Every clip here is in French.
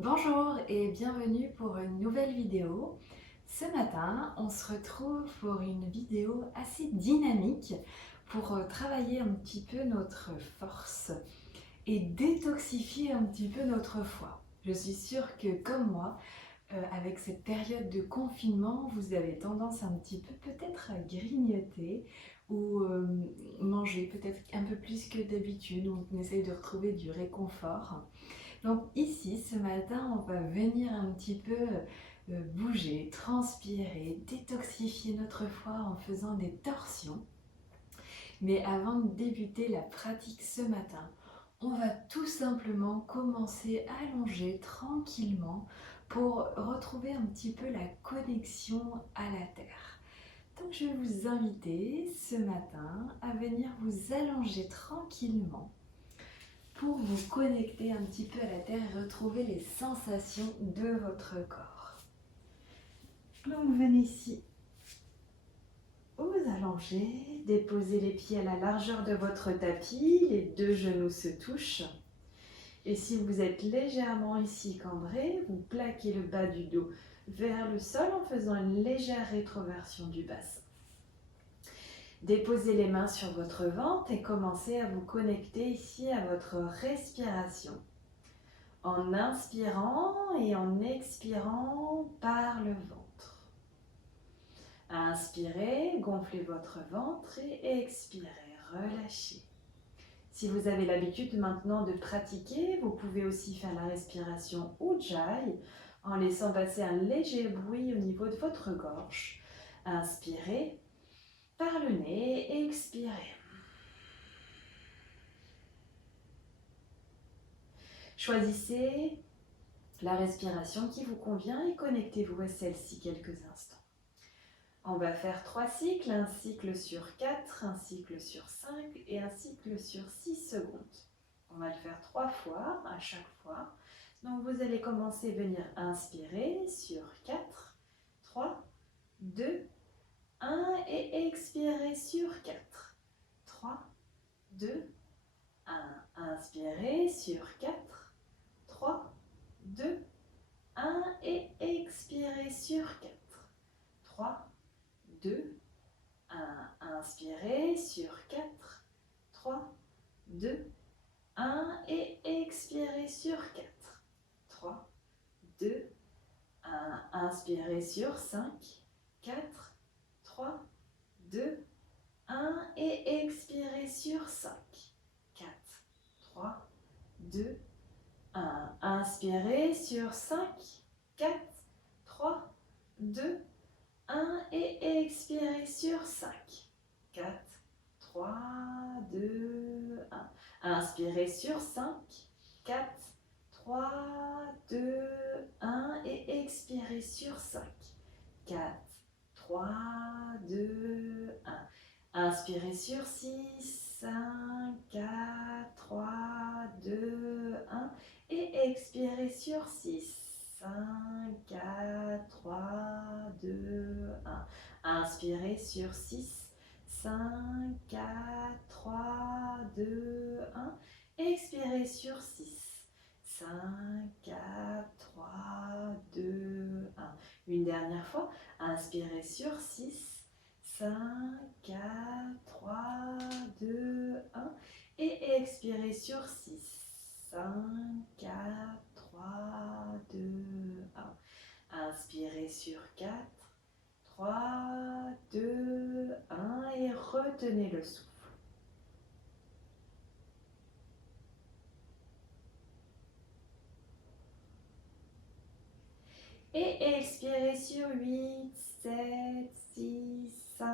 Bonjour et bienvenue pour une nouvelle vidéo. Ce matin, on se retrouve pour une vidéo assez dynamique pour travailler un petit peu notre force et détoxifier un petit peu notre foie. Je suis sûre que comme moi, avec cette période de confinement, vous avez tendance un petit peu peut-être à grignoter ou manger peut-être un peu plus que d'habitude, ou on essaye de retrouver du réconfort. Donc ici, ce matin, on va venir un petit peu bouger, transpirer, détoxifier notre foie en faisant des torsions. Mais avant de débuter la pratique ce matin, on va tout simplement commencer à allonger tranquillement pour retrouver un petit peu la connexion à la terre. Donc je vais vous inviter ce matin à venir vous allonger tranquillement pour vous connecter un petit peu à la terre et retrouver les sensations de votre corps. Donc venez ici, vous allongez, déposez les pieds à la largeur de votre tapis, les deux genoux se touchent. Et si vous êtes légèrement ici cambré, vous plaquez le bas du dos vers le sol en faisant une légère rétroversion du bassin. Déposez les mains sur votre ventre et commencez à vous connecter ici à votre respiration. En inspirant et en expirant par le ventre. Inspirez, gonflez votre ventre et expirez, relâchez. Si vous avez l'habitude maintenant de pratiquer, vous pouvez aussi faire la respiration Ujjayi en laissant passer un léger bruit au niveau de votre gorge. Inspirez par le nez, expirez. Choisissez la respiration qui vous convient et connectez-vous à celle-ci quelques instants. On va faire 3 cycles, un cycle sur 4, un cycle sur 5 et un cycle sur 6 secondes. On va le faire 3 fois à chaque fois. Donc vous allez commencer à venir inspirer sur 4, 3, 2, 1 et expirer sur 4, 3, 2, 1. Inspirez sur 4, 3, 2, 1 et expirez sur 4, 3, 2, 1. Inspirez sur 4, 3, 2, 1 et expirez sur 4, 3, 2, 1. Inspirez sur 5, 4, 3, 2, 1 et expirez sur 5, 4, 3, 2, 1. Inspirez sur 5, 4, 3, 2, 1 et expirez sur 5, 4, 3, 2, 1. Inspirez sur 5, 4, 3, 2, 1 et expirez sur 5, 4, 3, 2, 1. Inspirez sur 6, 5, 4, 3, 2, 1 et expirez sur 6. 5, 4, 3, 2, 1. Inspirez sur 6, 5, 4, 3, 2, 1. Expirez sur 6, 5, 4, 3, 2, 1. Une dernière fois. Inspirez sur 6, 5, 4, 3, 2, 1. Et expirez sur 6, 5, 4, 3, 2, 1. Inspirez sur 4, 3, 2, 1 et retenez le souffle. Et expirez sur 8, 7, 6, 5,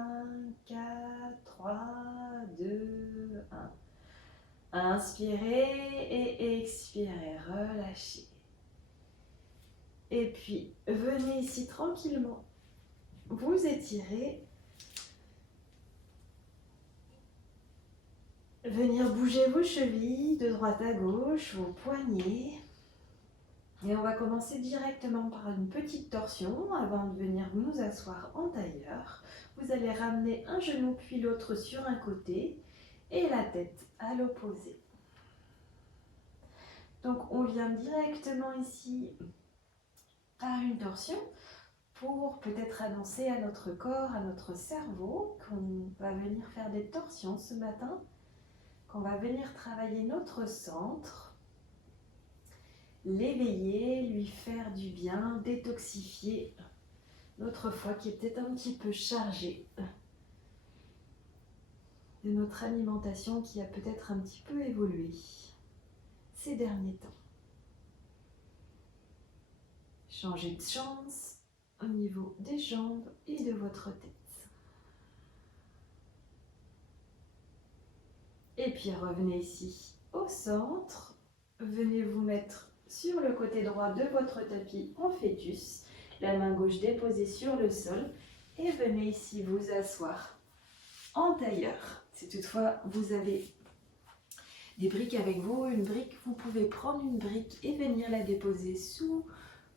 4, 3, 2, 1. Inspirez et expirez, relâchez. Et puis, venez ici tranquillement, vous étirez, venir bouger vos chevilles de droite à gauche, vos poignets. Et on va commencer directement par une petite torsion avant de venir nous asseoir en tailleur. Vous allez ramener un genou puis l'autre sur un côté et la tête à l'opposé. Donc on vient directement ici par une torsion pour peut-être annoncer à notre corps, à notre cerveau qu'on va venir faire des torsions ce matin, qu'on va venir travailler notre centre, l'éveiller, lui faire du bien, détoxifier notre foie qui est peut-être un petit peu chargé de notre alimentation qui a peut-être un petit peu évolué ces derniers temps. Changez de chance au niveau des jambes et de votre tête. Et puis revenez ici au centre. Venez vous mettre sur le côté droit de votre tapis en fœtus. La main gauche déposée sur le sol. Et venez ici vous asseoir en tailleur. Si toutefois vous avez des briques avec vous, vous pouvez prendre une brique et venir la déposer sous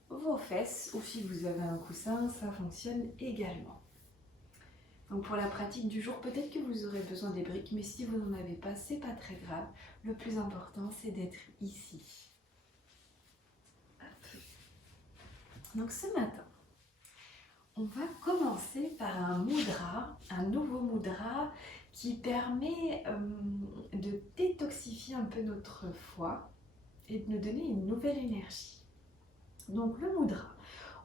vos fesses. Ou si vous avez un coussin, ça fonctionne également. Donc pour la pratique du jour, peut-être que vous aurez besoin des briques, mais si vous n'en avez pas, c'est pas très grave. Le plus important, c'est d'être ici. Hop. Donc ce matin, on va commencer par un mudra, un nouveau mudra qui permet de détoxifier un peu notre foie et de nous donner une nouvelle énergie. Donc le mudra,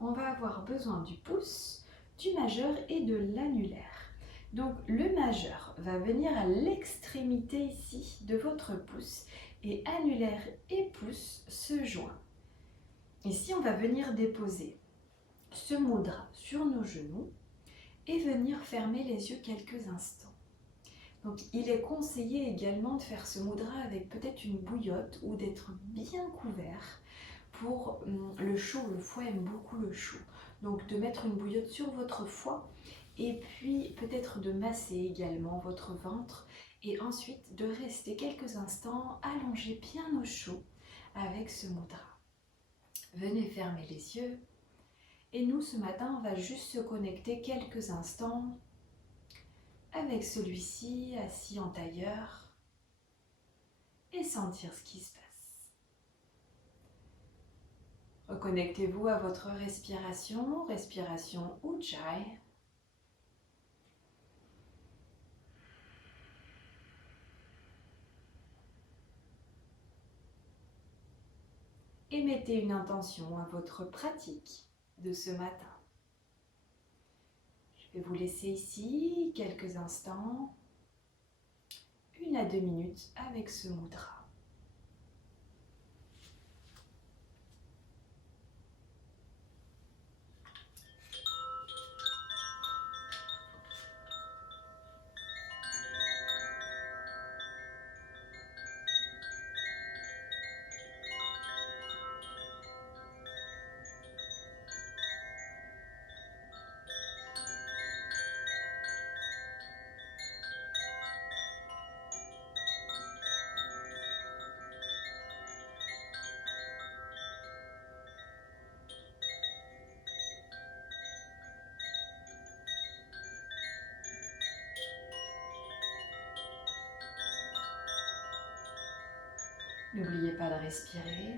on va avoir besoin du pouce, du majeur et de l'annulaire. Donc le majeur va venir à l'extrémité ici de votre pouce et annulaire et pouce se joignent. Ici on va venir déposer ce mudra sur nos genoux et venir fermer les yeux quelques instants. Donc il est conseillé également de faire ce mudra avec peut-être une bouillotte ou d'être bien couvert pour le chaud. Le foie aime beaucoup le chaud. Donc de mettre une bouillotte sur votre foie et puis peut-être de masser également votre ventre et ensuite de rester quelques instants allongé bien au chaud avec ce mudra. Venez fermer les yeux et nous ce matin on va juste se connecter quelques instants avec celui-ci assis en tailleur et sentir ce qui se passe. Reconnectez-vous à votre respiration, respiration Ujjayi. Et mettez une intention à votre pratique de ce matin. Je vais vous laisser ici quelques instants, 1 à 2 minutes avec ce mudra. N'oubliez pas de respirer.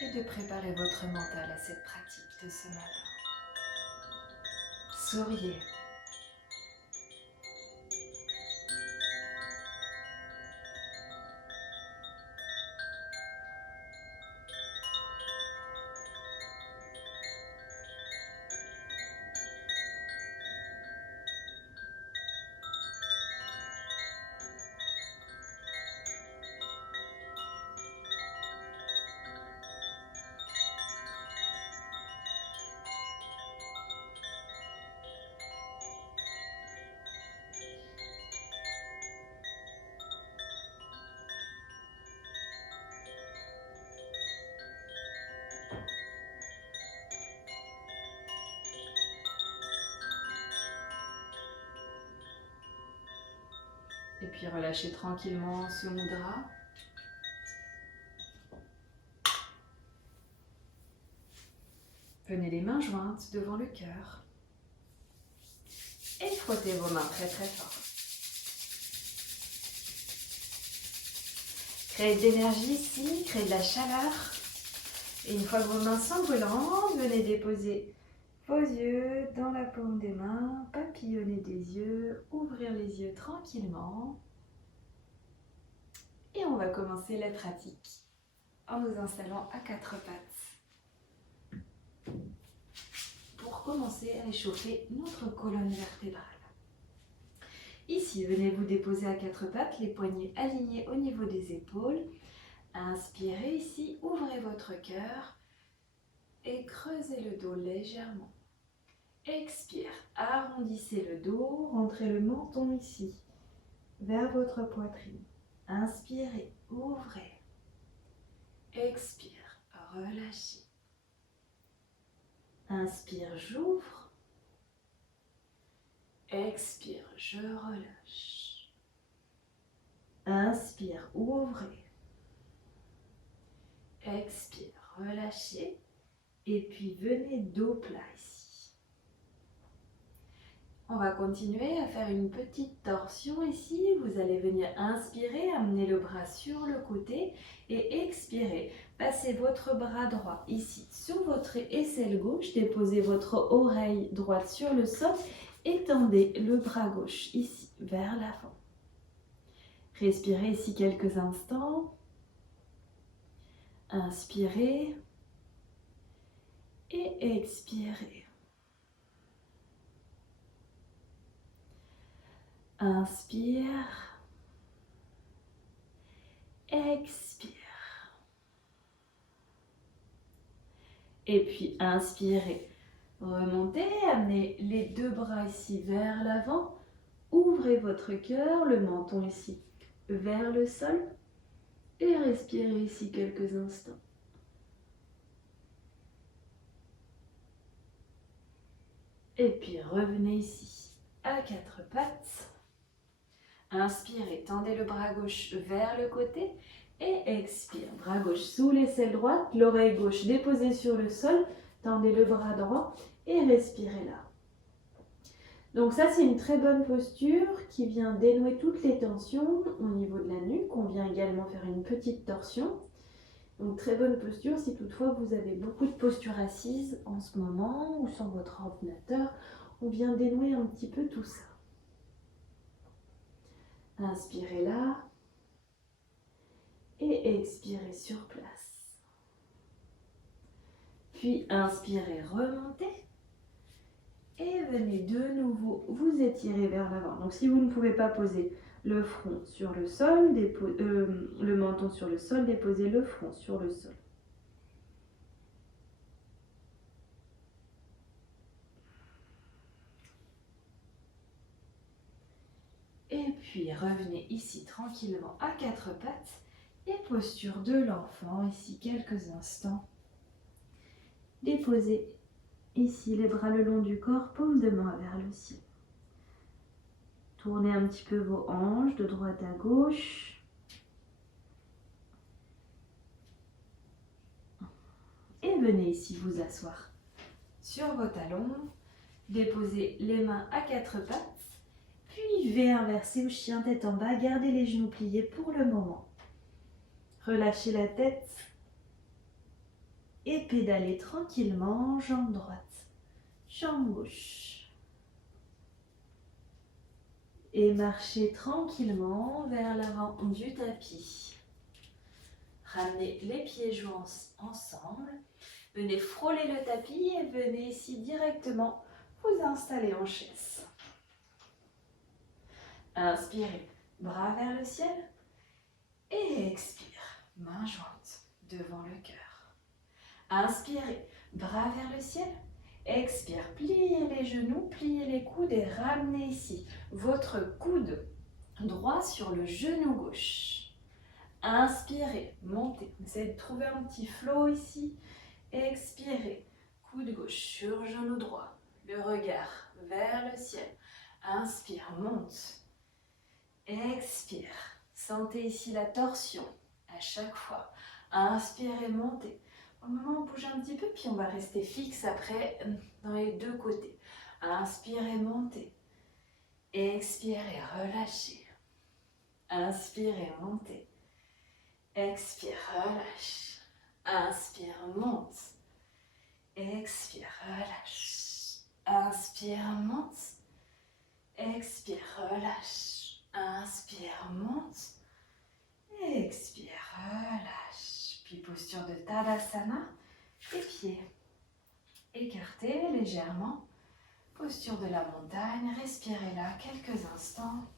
Et de préparer votre mental à cette pratique de ce matin. Souriez. Et puis relâchez tranquillement ce mudra. Prenez les mains jointes devant le cœur et frottez vos mains très très fort. Créez de l'énergie ici, créez de la chaleur. Et une fois que vos mains sont brûlantes, venez déposer vos yeux dans la paume des mains, papillonner des yeux, ouvrir les yeux tranquillement. Et on va commencer la pratique en nous installant à quatre pattes pour commencer à échauffer notre colonne vertébrale. Ici, venez vous déposer à quatre pattes, les poignets alignés au niveau des épaules. Inspirez ici, ouvrez votre cœur et creusez le dos légèrement. Expire, arrondissez le dos, rentrez le menton ici, vers votre poitrine. Inspirez, ouvrez. Expire, relâchez. Inspire, j'ouvre. Expire, je relâche. Inspire, ouvrez. Expire, relâchez. Et puis venez dos plat ici. On va continuer à faire une petite torsion ici. Vous allez venir inspirer, amener le bras sur le côté et expirer. Passez votre bras droit ici sur votre aisselle gauche. Déposez votre oreille droite sur le sol. Étendez le bras gauche ici vers l'avant. Respirez ici quelques instants. Inspirez et expirez. Inspire, expire. Et puis inspirez. Remontez, amenez les deux bras ici vers l'avant. Ouvrez votre cœur, le menton ici vers le sol. Et respirez ici quelques instants. Et puis revenez ici à quatre pattes. Inspirez, tendez le bras gauche vers le côté. Et expire, bras gauche sous l'aisselle droite, l'oreille gauche déposée sur le sol. Tendez le bras droit et respirez là. Donc ça, c'est une très bonne posture qui vient dénouer toutes les tensions au niveau de la nuque. On vient également faire une petite torsion. Donc très bonne posture si toutefois vous avez beaucoup de postures assises en ce moment ou sur votre ordinateur. On vient dénouer un petit peu tout ça. Inspirez là et expirez sur place. Puis inspirez, remontez. Et venez de nouveau vous étirer vers l'avant. Donc si vous ne pouvez pas poser le front sur le sol, le menton sur le sol, déposez le front sur le sol. Et puis revenez ici tranquillement à quatre pattes et posture de l'enfant ici quelques instants. Déposez ici les bras le long du corps, paume de main vers le ciel. Tournez un petit peu vos hanches de droite à gauche. Et venez ici vous asseoir sur vos talons. Déposez les mains à quatre pattes. Puis V inversé ou chien tête en bas. Gardez les genoux pliés pour le moment. Relâchez la tête. Et pédalez tranquillement, jambe droite, jambe gauche. Et marchez tranquillement vers l'avant du tapis. Ramenez les pieds joints ensemble. Venez frôler le tapis et venez ici directement vous installer en chaise. Inspirez, bras vers le ciel. Et expire, main jointe devant le cœur. Inspirez, bras vers le ciel. Expire, pliez les genoux, pliez les coudes et ramenez ici votre coude droit sur le genou gauche. Inspirez, montez. Essayez de trouver un petit flow ici. Expirez, coude gauche sur genou droit. Le regard vers le ciel. Inspire, monte. Expire. Sentez ici la torsion à chaque fois. Inspirez, montez. Au moment où on bouge un petit peu, puis on va rester fixe après dans les deux côtés. Inspirez, montez. Expirez, relâchez. Inspirez, montez. Expire, relâche. Inspire, monte. Expire, relâche. Inspire, monte. Expire, relâche. Inspire, monte. Expire, relâche. Puis posture de Tadasana. Les pieds écartés légèrement. Posture de la montagne. Respirez là quelques instants.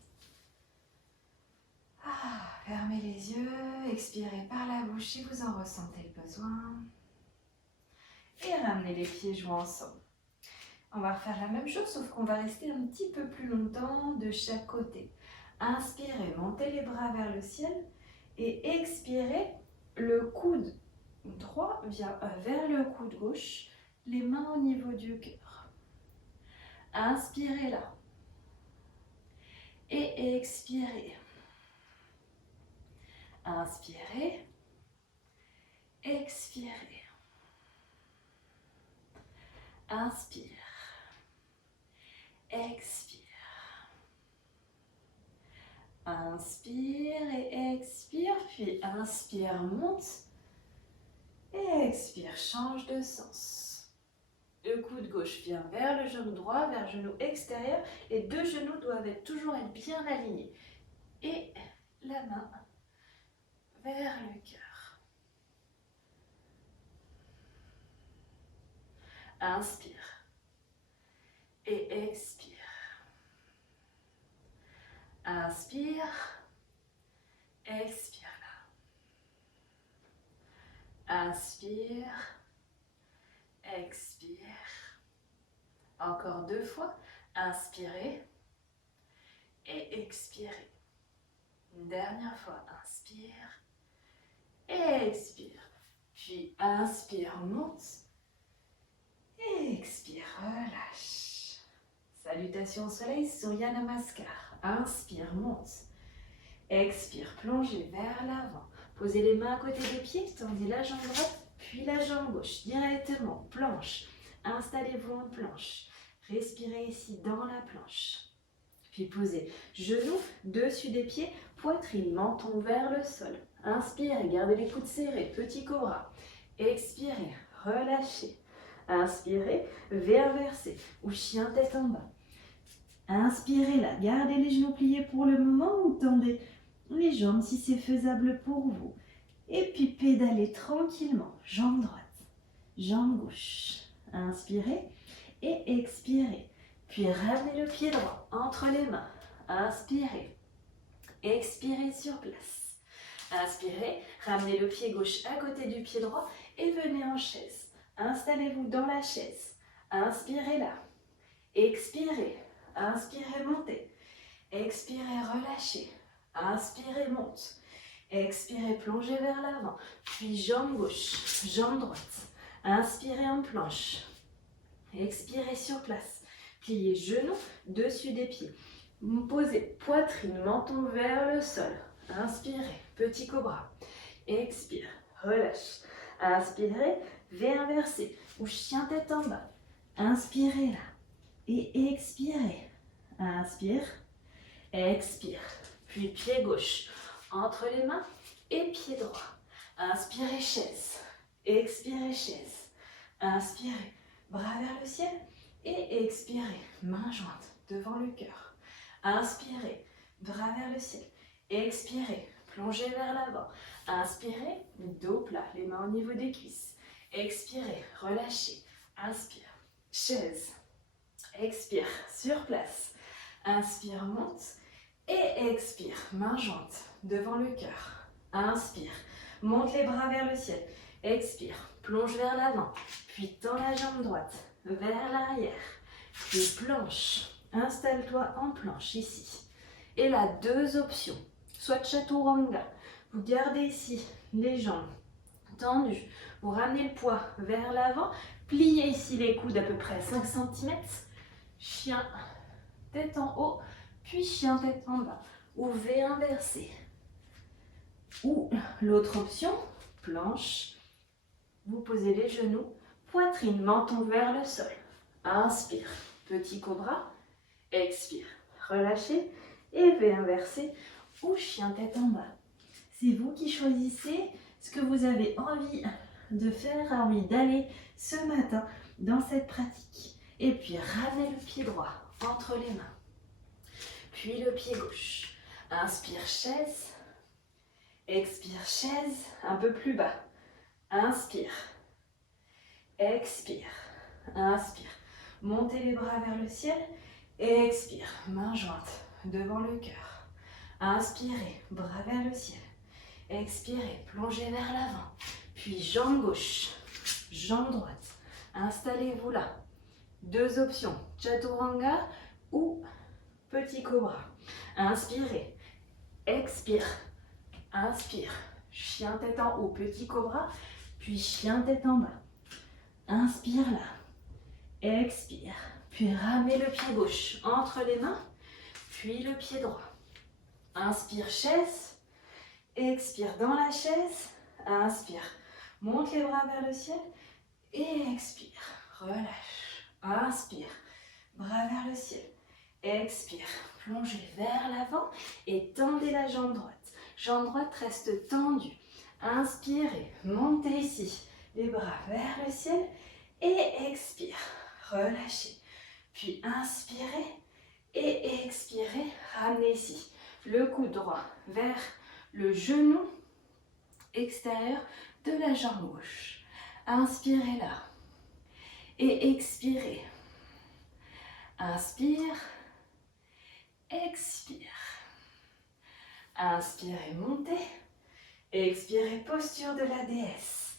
Fermez les yeux. Expirez par la bouche si vous en ressentez le besoin. Et ramenez les pieds joints ensemble. On va refaire la même chose, sauf qu'on va rester un petit peu plus longtemps de chaque côté. Inspirez, montez les bras vers le ciel. Et expirez, le coude droit vient vers le coude gauche, les mains au niveau du cœur. Inspirez là. Et expirez. Inspirez. Expirez. Inspire. Expire. Inspire et expire, puis inspire, monte. Et expire, change de sens. Le coude gauche vient vers le genou droit, vers le genou extérieur. Les deux genoux doivent toujours être bien alignés. Et la main vers le cœur. Inspire et expire. Inspire, expire là. Inspire, expire. Encore 2 fois. Inspirez et expirez. Une dernière fois. Inspire et expire. Puis inspire, monte. Et expire, relâche. Salutations au soleil, Surya Namaskar. Inspire, monte. Expire, plongez vers l'avant. Posez les mains à côté des pieds, tendez la jambe droite, puis la jambe gauche. Directement, planche. Installez-vous en planche. Respirez ici dans la planche. Puis posez genoux dessus des pieds, poitrine, menton vers le sol. Inspirez, gardez les coudes serrés, petit cobra. Expirez, relâchez. Inspirez, V inversé ou chien tête en bas. Inspirez là, gardez les genoux pliés pour le moment ou tendez les jambes si c'est faisable pour vous. Et puis pédalez tranquillement, jambe droite, jambe gauche. Inspirez et expirez. Puis ramenez le pied droit entre les mains. Inspirez. Expirez sur place. Inspirez, ramenez le pied gauche à côté du pied droit et venez en chaise. Installez-vous dans la chaise. Inspirez là. Expirez. Inspirez, montez. Expirez, relâchez. Inspirez, monte. Expirez, plongez vers l'avant. Puis jambe gauche, jambe droite. Inspirez en planche. Expirez sur place. Pliez genoux dessus des pieds. Posez poitrine, menton vers le sol. Inspirez, petit cobra. Expire, relâche. Inspirez, V inversé ou chien tête en bas. Inspirez là. Et expirez. Inspire, expire. Puis pied gauche entre les mains et pied droit. Inspirez, chaise. Expirez, chaise. Inspirez, bras vers le ciel. Et expirez, mains jointes devant le cœur. Inspirez, bras vers le ciel. Expirez, plongez vers l'avant. Inspirez, dos plat, les mains au niveau des cuisses. Expirez, relâchez. Inspire, chaise. Expire, sur place. Inspire, monte. Et expire, mains jointes devant le cœur. Inspire, monte les bras vers le ciel. Expire, plonge vers l'avant. Puis tends la jambe droite vers l'arrière. Puis planche. Installe-toi en planche ici. Et là, 2 options. Soit chaturanga. Vous gardez ici les jambes tendues. Vous ramenez le poids vers l'avant. Pliez ici les coudes à peu près 5 cm. Chien, tête en haut, puis chien, tête en bas. Ou V inversé. Ou l'autre option, planche. Vous posez les genoux, poitrine, menton vers le sol. Inspire, petit cobra. Expire, relâchez. Et V inversé ou chien, tête en bas. C'est vous qui choisissez ce que vous avez envie de faire, envie d'aller ce matin dans cette pratique. Et puis ramenez le pied droit entre les mains. Puis le pied gauche. Inspire, chaise. Expire, chaise. Un peu plus bas. Inspire. Expire. Inspire. Montez les bras vers le ciel. Expire. Main jointe devant le cœur. Inspirez. Bras vers le ciel. Expirez. Plongez vers l'avant. Puis jambe gauche. Jambe droite. Installez-vous là. Deux options. Chaturanga ou petit cobra. Inspirez. Expire. Inspire. Chien tête en haut. Petit cobra. Puis chien tête en bas. Inspire là. Expire. Puis ramenez le pied gauche entre les mains. Puis le pied droit. Inspire, chaise. Expire dans la chaise. Inspire. Monte les bras vers le ciel. Et expire. Relâche. Inspire. Bras vers le ciel. Expire. Plongez vers l'avant et tendez la jambe droite. Jambe droite reste tendue. Inspirez. Montez ici. Les bras vers le ciel. Et expire. Relâchez. Puis inspirez. Et expirez. Ramenez ici. Le coude droit vers le genou extérieur de la jambe gauche. Inspirez là. Et expirez. Inspire. Expire. Inspirez, montez. Expirez, posture de la déesse.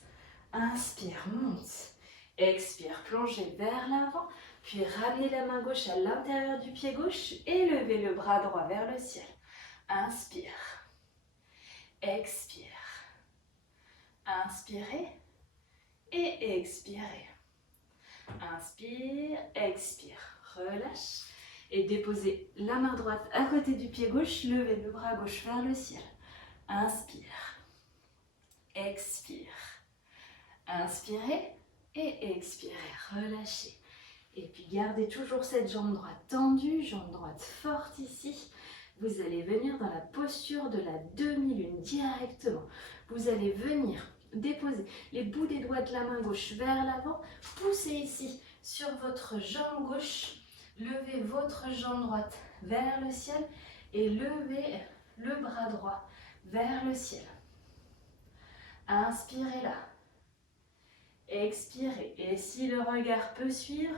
Inspire, monte. Expire, plongez vers l'avant. Puis ramenez la main gauche à l'intérieur du pied gauche et levez le bras droit vers le ciel. Inspire. Expire. Inspirez et expirez. Inspire, expire, relâche et déposez la main droite à côté du pied gauche, levez le bras gauche vers le ciel. Inspire, expire, inspirez et expirez, relâchez. Et puis gardez toujours cette jambe droite tendue, jambe droite forte ici. Vous allez venir dans la posture de la demi-lune directement. Vous allez venir déposer les bouts des doigts de la main gauche vers l'avant. Poussez ici sur votre jambe gauche. Levez votre jambe droite vers le ciel et levez le bras droit vers le ciel. Inspirez là. Expirez. Et si le regard peut suivre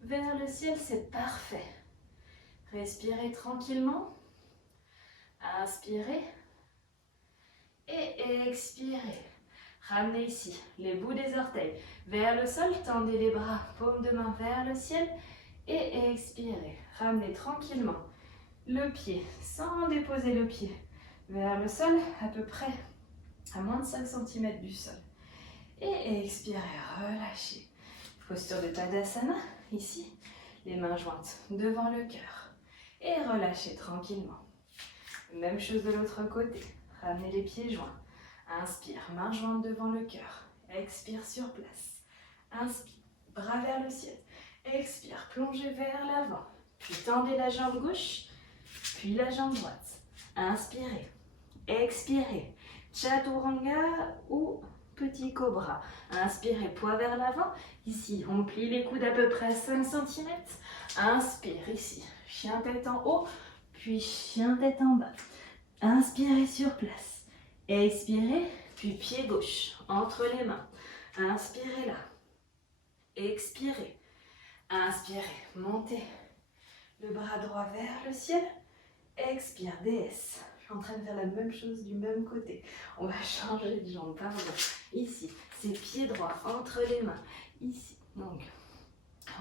vers le ciel, c'est parfait. Respirez tranquillement. Inspirez. Et expirez. Ramenez ici les bouts des orteils vers le sol. Tendez les bras, paume de main vers le ciel. Et expirez. Ramenez tranquillement le pied sans déposer le pied vers le sol, à peu près à moins de 5 cm du sol. Et expirez, relâchez. Posture de Tadasana, ici, les mains jointes devant le cœur. Et relâchez tranquillement. Même chose de l'autre côté. Ramenez les pieds joints. Inspire, main jointe devant le cœur. Expire sur place. Inspire, bras vers le ciel. Expire, plongez vers l'avant. Puis tendez la jambe gauche, puis la jambe droite. Inspirez, expirez. Chaturanga ou petit cobra. Inspirez, poids vers l'avant. Ici, on plie les coudes à peu près 5 cm. Inspire ici, chien tête en haut, puis chien tête en bas. Inspirez sur place. Expirez, puis pied gauche entre les mains. Inspirez là. Expirez. Inspirez, montez le bras droit vers le ciel. Expire, déesse. Je suis en train de faire la même chose du même côté. On va changer de jambe, pardon. Ici, c'est pied droit entre les mains. Ici, donc,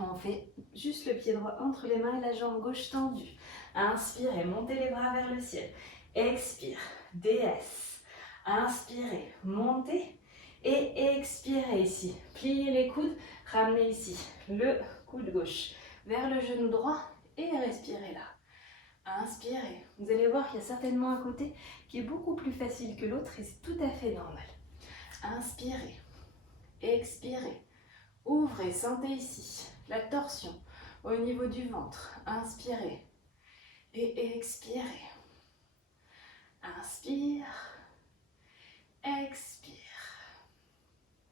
on fait juste le pied droit entre les mains et la jambe gauche tendue. Inspirez, montez les bras vers le ciel. Expire, déesse. Inspirez, montez. Et expirez ici. Pliez les coudes, ramenez ici le coude gauche vers le genou droit et respirez là. Inspirez. Vous allez voir qu'il y a certainement un côté qui est beaucoup plus facile que l'autre et c'est tout à fait normal. Inspirez. Expirez. Ouvrez, sentez ici la torsion au niveau du ventre. Inspirez. Et expirez. Inspire.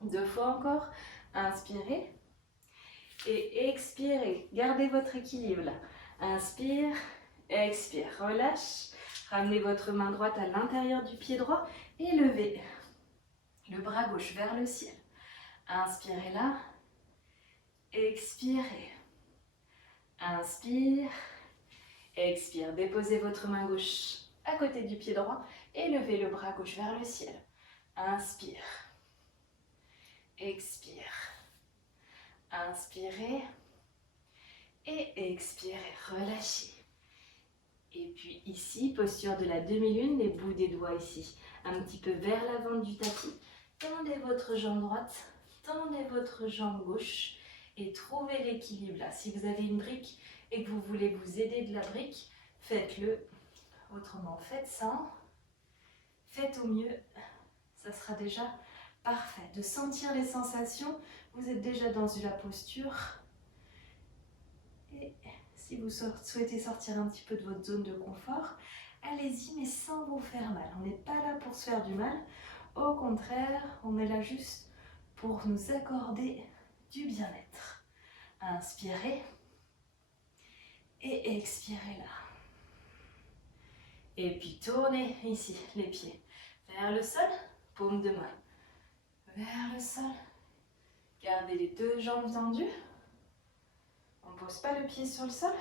2 fois encore. Inspirez et expirez. Gardez votre équilibre là. Inspire, expire. Relâche. Ramenez votre main droite à l'intérieur du pied droit et levez le bras gauche vers le ciel. Inspirez là. Expirez. Inspire. Expire. Déposez votre main gauche à côté du pied droit et levez le bras gauche vers le ciel. Inspire. Expire. Inspirez. Et expirez. Relâchez. Et puis ici, posture de la demi-lune, les bouts des doigts ici, un petit peu vers l'avant du tapis. Tendez votre jambe droite, tendez votre jambe gauche et trouvez l'équilibre là. Si vous avez une brique et que vous voulez vous aider de la brique, faites-le. Autrement, faites sans. Faites au mieux. Ça sera déjà parfait. De sentir les sensations, vous êtes déjà dans la posture. Et si vous souhaitez sortir un petit peu de votre zone de confort, allez-y, mais sans vous faire mal. On n'est pas là pour se faire du mal. Au contraire, on est là juste pour nous accorder du bien-être. Inspirez et expirez là. Et puis tournez ici les pieds vers le sol, paume de main vers le sol. Gardez les 2 jambes tendues. On ne pose pas le pied sur le sol.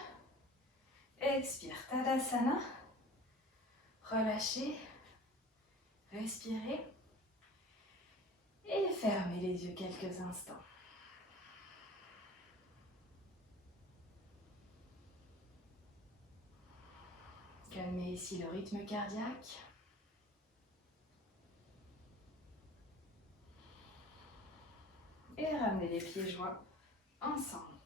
Expire, Tadasana. Relâchez. Respirez. Et fermez les yeux quelques instants. Calmez ici le rythme cardiaque. Et ramenez les pieds joints ensemble.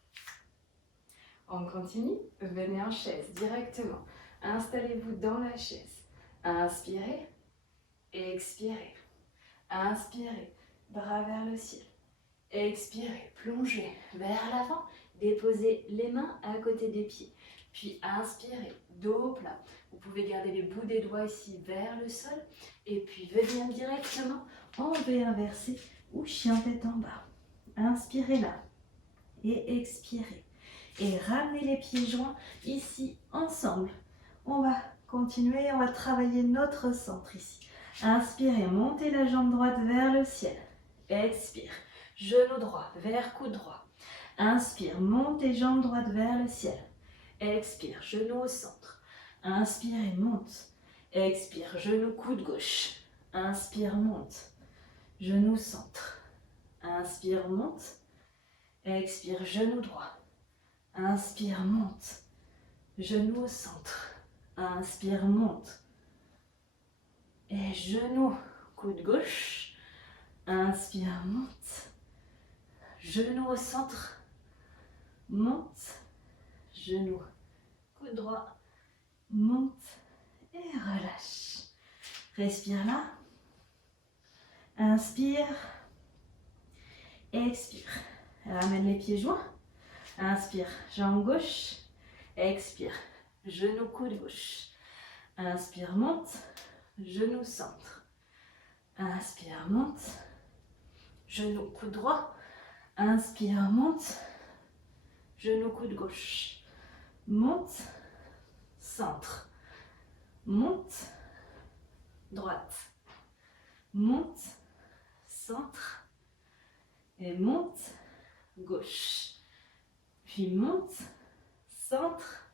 On continue, venez en chaise directement. Installez-vous dans la chaise. Inspirez, expirez. Inspirez, bras vers le ciel. Expirez, plongez vers l'avant. Déposez les mains à côté des pieds. Puis inspirez, dos plat. Vous pouvez garder les bouts des doigts ici vers le sol. Et puis venir directement en V inversé ou chien tête en bas. Inspirez là et expirez. Et ramenez les pieds joints ici ensemble. On va continuer, on va travailler notre centre ici. Inspirez, montez la jambe droite vers le ciel. Expire, genou droit vers coude droit. Inspire, montez jambe droite vers le ciel. Expire, genou au centre. Inspirez, monte. Expire, genou coude gauche. Inspire, monte. Genou centre. Inspire, monte. Expire, genou droit. Inspire, monte. Genou au centre. Inspire, monte. Et genou, coude gauche. Inspire, monte. Genou au centre. Monte. Genou, coude droit. Monte et relâche. Respire là. Inspire. Expire. Ramène les pieds joints. Inspire, jambe gauche. Expire, genou coude gauche. Inspire, monte. Genou centre. Inspire, monte. Genou coude droit. Inspire, monte. Genou coude gauche. Monte. Centre. Monte. Droite. Monte. Centre. Et monte. Gauche. Puis monte. Centre.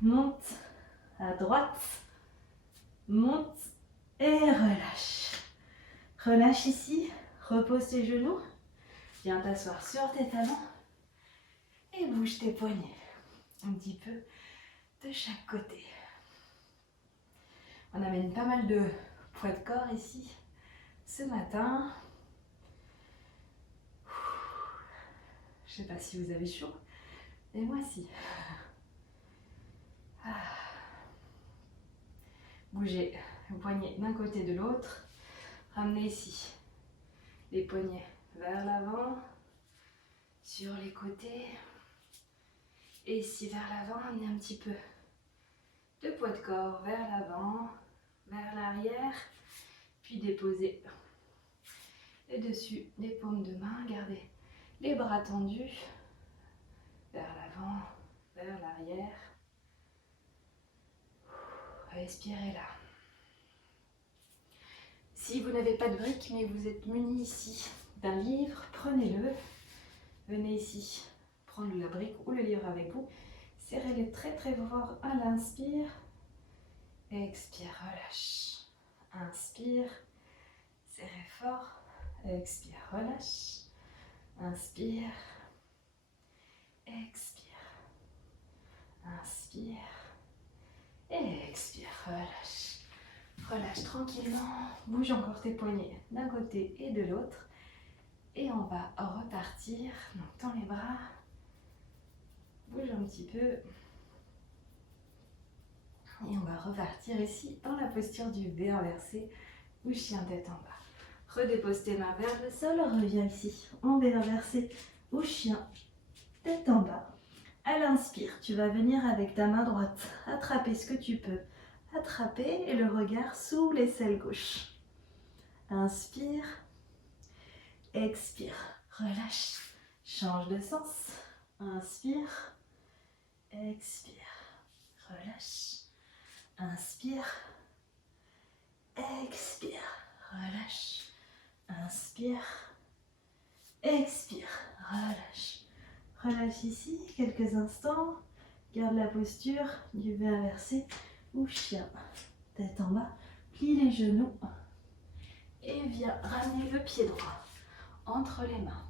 Monte. À droite. Monte. Et relâche. Relâche ici. Repose tes genoux. Viens t'asseoir sur tes talons. Et bouge tes poignets. Un petit peu de chaque côté. On amène pas mal de poids de corps ici ce matin. Je ne sais pas si vous avez chaud, mais moi si. Bougez les poignets d'un côté de l'autre. Ramenez ici les poignets vers l'avant, sur les côtés. Et ici vers l'avant, amenez un petit peu de poids de corps vers l'avant, vers l'arrière. Puis déposez le dessus des paumes de main. Gardez les bras tendus vers l'avant, vers l'arrière. Respirez là. Si vous n'avez pas de brique, mais vous êtes muni ici d'un livre, prenez-le. Venez ici prendre la brique ou le livre avec vous. Serrez-les très très fort à l'inspire. Expire, relâche. Inspire, serrez fort. Expire, relâche. Inspire. Expire. Inspire. Et expire, relâche. Relâche tranquillement. Bouge encore tes poignets d'un côté et de l'autre. Et on va repartir. Donc tends les bras. Bouge un petit peu. Et on va repartir ici dans la posture du V inversé ou chien tête en bas. Redépose tes mains vers le sol. Reviens ici en V inversé ou chien tête en bas. À l'inspire, tu vas venir avec ta main droite attraper ce que tu peux attraper et le regard sous l'aisselle gauche. Inspire. Expire. Relâche. Change de sens. Inspire. Expire. Relâche. Inspire. Expire. Relâche. Inspire. Expire. Relâche. Relâche ici quelques instants. Garde la posture du V inversé ou chien. Tête en bas. Plie les genoux. Et viens ramener le pied droit entre les mains.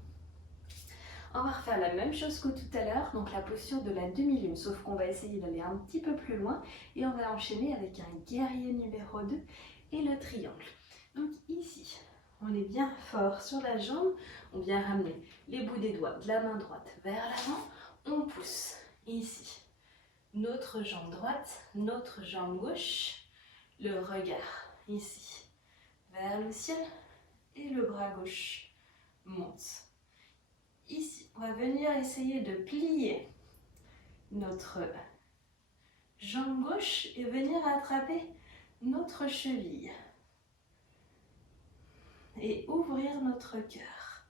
On va refaire la même chose que tout à l'heure, donc la posture de la demi-lune, sauf qu'on va essayer d'aller un petit peu plus loin et on va enchaîner avec un guerrier numéro 2 et le triangle. Donc ici, on est bien fort sur la jambe, on vient ramener les bouts des doigts de la main droite vers l'avant, on pousse ici notre jambe droite, notre jambe gauche, le regard ici vers le ciel et le bras gauche monte. Ici, on va venir essayer de plier notre jambe gauche et venir attraper notre cheville et ouvrir notre cœur.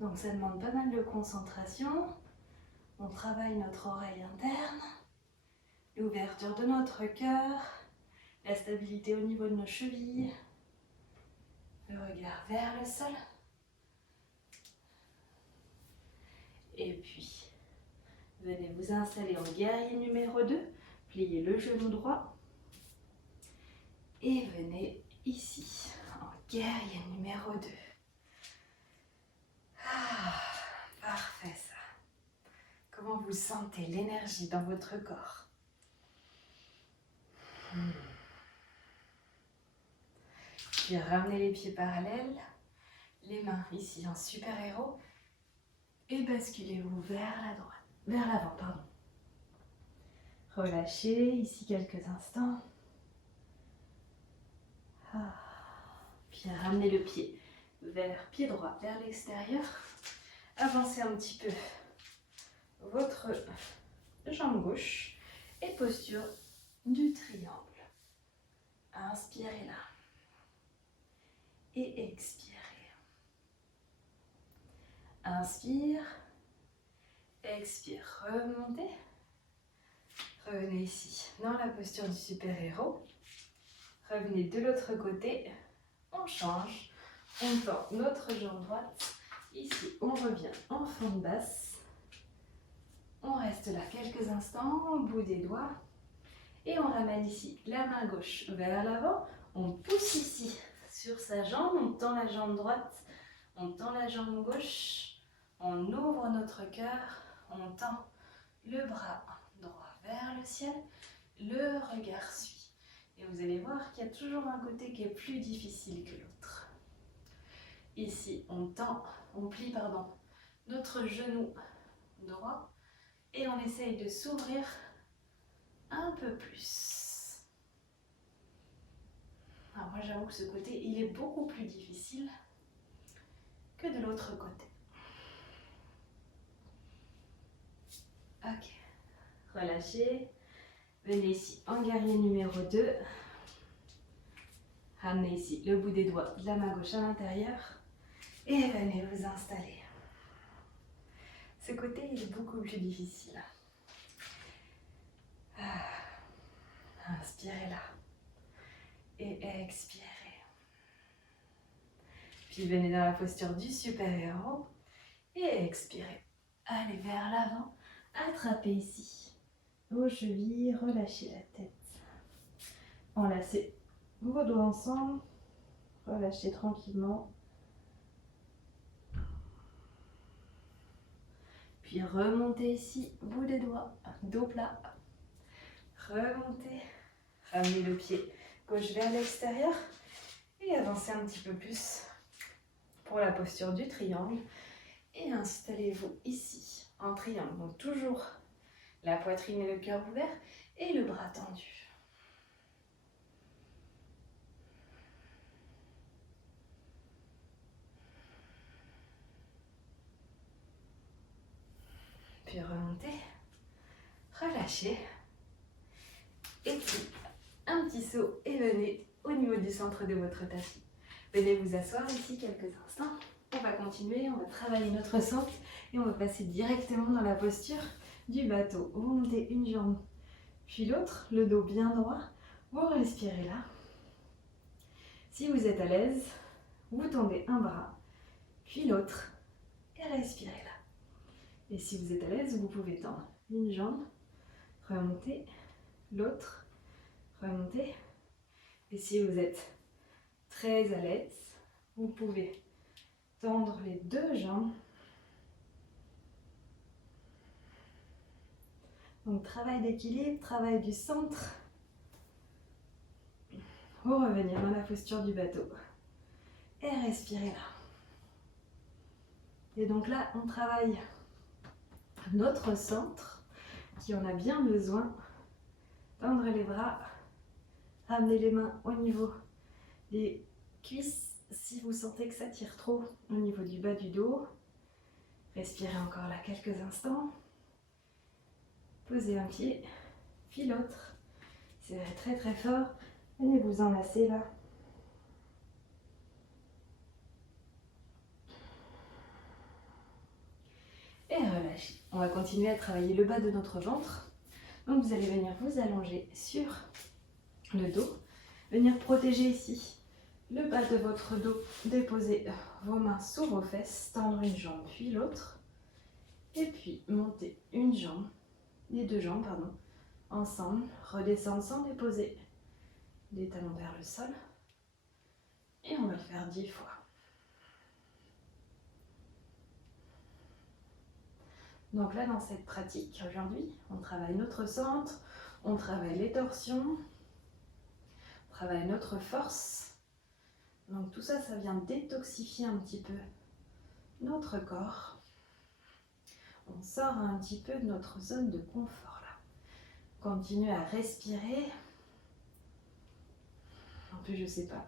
Donc ça demande pas mal de concentration. On travaille notre oreille interne, l'ouverture de notre cœur, la stabilité au niveau de nos chevilles, le regard vers le sol. Et puis, venez vous installer en guerrier numéro 2, pliez le genou droit et venez ici en guerrier numéro 2. Ah, parfait ça. Comment vous sentez l'énergie dans votre corps? Puis ramenez les pieds parallèles, les mains ici en super-héros et basculez-vous vers la droite, vers l'avant, pardon. Relâchez ici quelques instants. Puis ramenez le pied pied droit vers l'extérieur. Avancez un petit peu votre jambe gauche et posture du triangle. Inspirez là et expirez. Inspire, expire, remontez. Revenez ici dans la posture du super-héros. Revenez de l'autre côté, on change, on tend notre jambe droite. Ici, on revient en forme basse. On reste là quelques instants au bout des doigts. Et on ramène ici la main gauche vers l'avant. On pousse ici sur sa jambe, on tend la jambe droite, on tend la jambe gauche. On ouvre notre cœur, on tend le bras droit vers le ciel. Le regard suit. Et vous allez voir qu'il y a toujours un côté qui est plus difficile que l'autre. Ici, on plie notre genou droit et on essaye de s'ouvrir un peu plus. Alors moi, j'avoue que ce côté, il est beaucoup plus difficile que de l'autre côté. Ok, relâchez. Venez ici en guerrier numéro 2. Ramenez ici le bout des doigts de la main gauche à l'intérieur. Et venez vous installer. Ce côté il est beaucoup plus difficile. Inspirez là. Et expirez. Puis venez dans la posture du super-héros. Et expirez. Allez vers l'avant. Attrapez ici vos chevilles. Relâchez la tête. Enlacez vos doigts ensemble. Relâchez tranquillement. Puis remontez ici, bout des doigts, dos plat. Remontez. Ramenez le pied gauche vers l'extérieur. Et avancez un petit peu plus pour la posture du triangle. Et installez-vous ici en triangle. Donc toujours la poitrine et le cœur ouverts et le bras tendu. Puis remontez, relâchez. Et puis un petit saut et venez au niveau du centre de votre tapis. Venez vous asseoir ici quelques instants. On va continuer, on va travailler notre centre et on va passer directement dans la posture du bateau. Vous montez une jambe, puis l'autre, le dos bien droit. Vous respirez là. Si vous êtes à l'aise, vous tendez un bras, puis l'autre, et respirez là. Et si vous êtes à l'aise, vous pouvez tendre une jambe, remonter, l'autre, remonter. Et si vous êtes très à l'aise, vous pouvez tendre les deux jambes. Donc travail d'équilibre, travail du centre. Vous revenez dans la posture du bateau. Et respirez là. Et donc là, on travaille notre centre qui en a bien besoin. Tendre les bras, ramener les mains au niveau des cuisses si vous sentez que ça tire trop au niveau du bas du dos. Respirez encore là quelques instants. Posez un pied, puis l'autre. Serrez très très fort. Venez vous enlacer là. Et relâchez. On va continuer à travailler le bas de notre ventre. Donc vous allez venir vous allonger sur le dos. Venir protéger ici le bas de votre dos. Déposer vos mains sous vos fesses. Tendre une jambe puis l'autre. Et puis monter une jambe, les deux jambes, pardon, ensemble. Redescendre sans déposer les talons vers le sol. Et on va le faire 10 fois. Donc là, dans cette pratique, aujourd'hui, on travaille notre centre, on travaille les torsions, on travaille notre force. Donc tout ça, ça vient détoxifier un petit peu notre corps. On sort un petit peu de notre zone de confort là. Continuez à respirer. En plus, je ne sais pas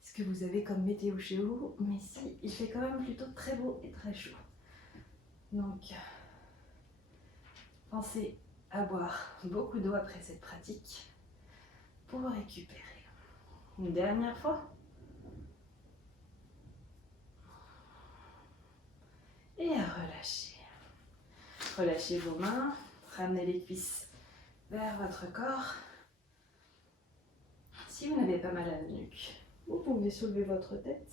ce que vous avez comme météo chez vous, mais ici, il fait quand même plutôt très beau et très chaud. Donc, pensez à boire beaucoup d'eau après cette pratique pour récupérer. Une dernière fois. Et à relâcher. Relâchez vos mains, ramenez les cuisses vers votre corps. Si vous n'avez pas mal à la nuque, vous pouvez soulever votre tête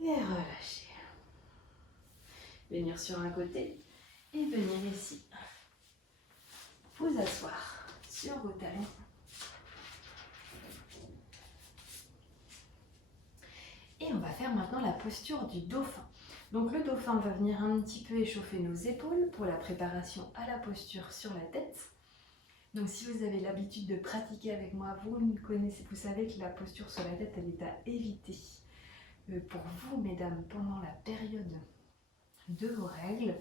et relâcher. Venir sur un côté et venir ici. Vous asseoir sur vos talons. Et on va faire maintenant la posture du dauphin. Donc le dauphin va venir un petit peu échauffer nos épaules pour la préparation à la posture sur la tête. Donc si vous avez l'habitude de pratiquer avec moi, vous savez que la posture sur la tête, elle est à éviter. Pour vous, mesdames, pendant la période de vos règles.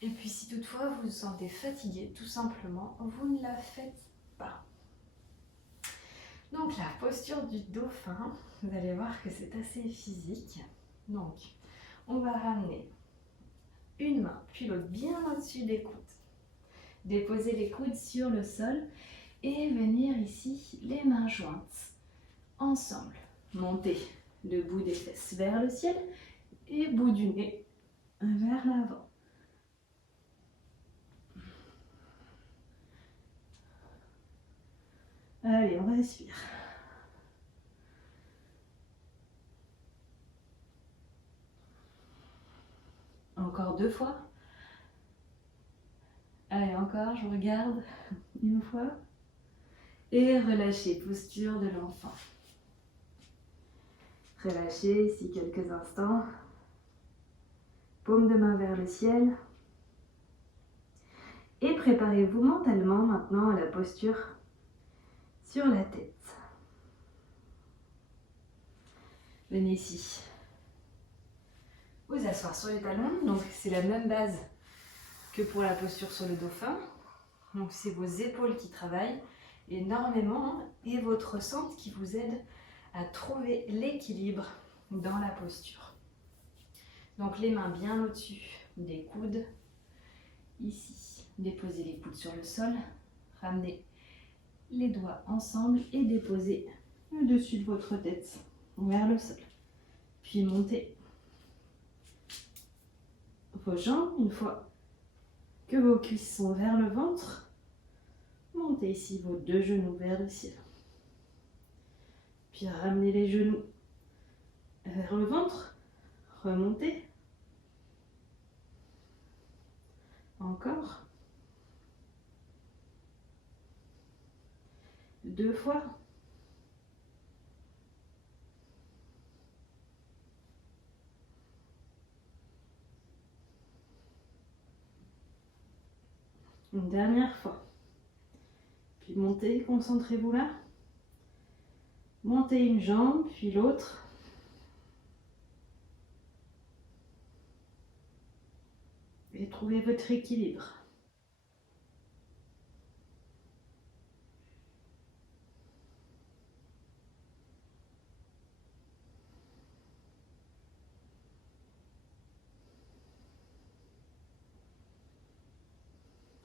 Et puis si toutefois vous vous sentez fatigué, tout simplement, vous ne la faites pas. Donc la posture du dauphin, vous allez voir que c'est assez physique. Donc on va ramener une main, puis l'autre bien au-dessus des coudes. Déposer les coudes sur le sol Et venir ici, les mains jointes, ensemble. Montez le bout des fesses vers le ciel et bout du nez vers l'avant. Allez, on respire. Encore 2 fois. Allez, encore, je regarde une fois. Et relâchez, posture de l'enfant. Relâchez ici quelques instants. Paume de main vers le ciel. Et préparez-vous mentalement maintenant à la posture sur la tête. Venez ici. Vous asseoir sur les talons. Donc c'est la même base que pour la posture sur le dauphin. Donc c'est vos épaules qui travaillent énormément et votre centre qui vous aide à trouver l'équilibre dans la posture. Donc les mains bien au-dessus des coudes. Ici, déposez les coudes sur le sol. Ramenez les doigts ensemble et déposez au-dessus de votre tête vers le sol. Puis montez vos jambes une fois que vos cuisses sont vers le ventre. Montez ici vos 2 genoux vers le ciel. Puis ramenez les genoux vers le ventre. Remontez. Encore. 2 fois. Une dernière fois. Puis montez, concentrez-vous là. Montez une jambe, puis l'autre. Et trouvez votre équilibre.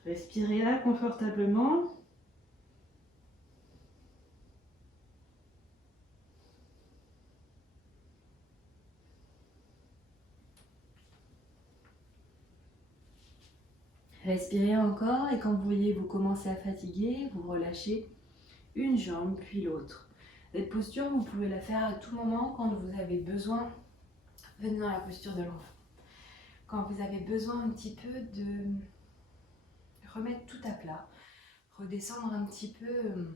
Respirez là confortablement. Respirez encore et quand vous voyez vous commencez à fatiguer, vous relâchez une jambe puis l'autre. Cette posture, vous pouvez la faire à tout moment quand vous avez besoin. Venez dans la posture de l'enfant. Quand vous avez besoin un petit peu de remettre tout à plat, redescendre un petit peu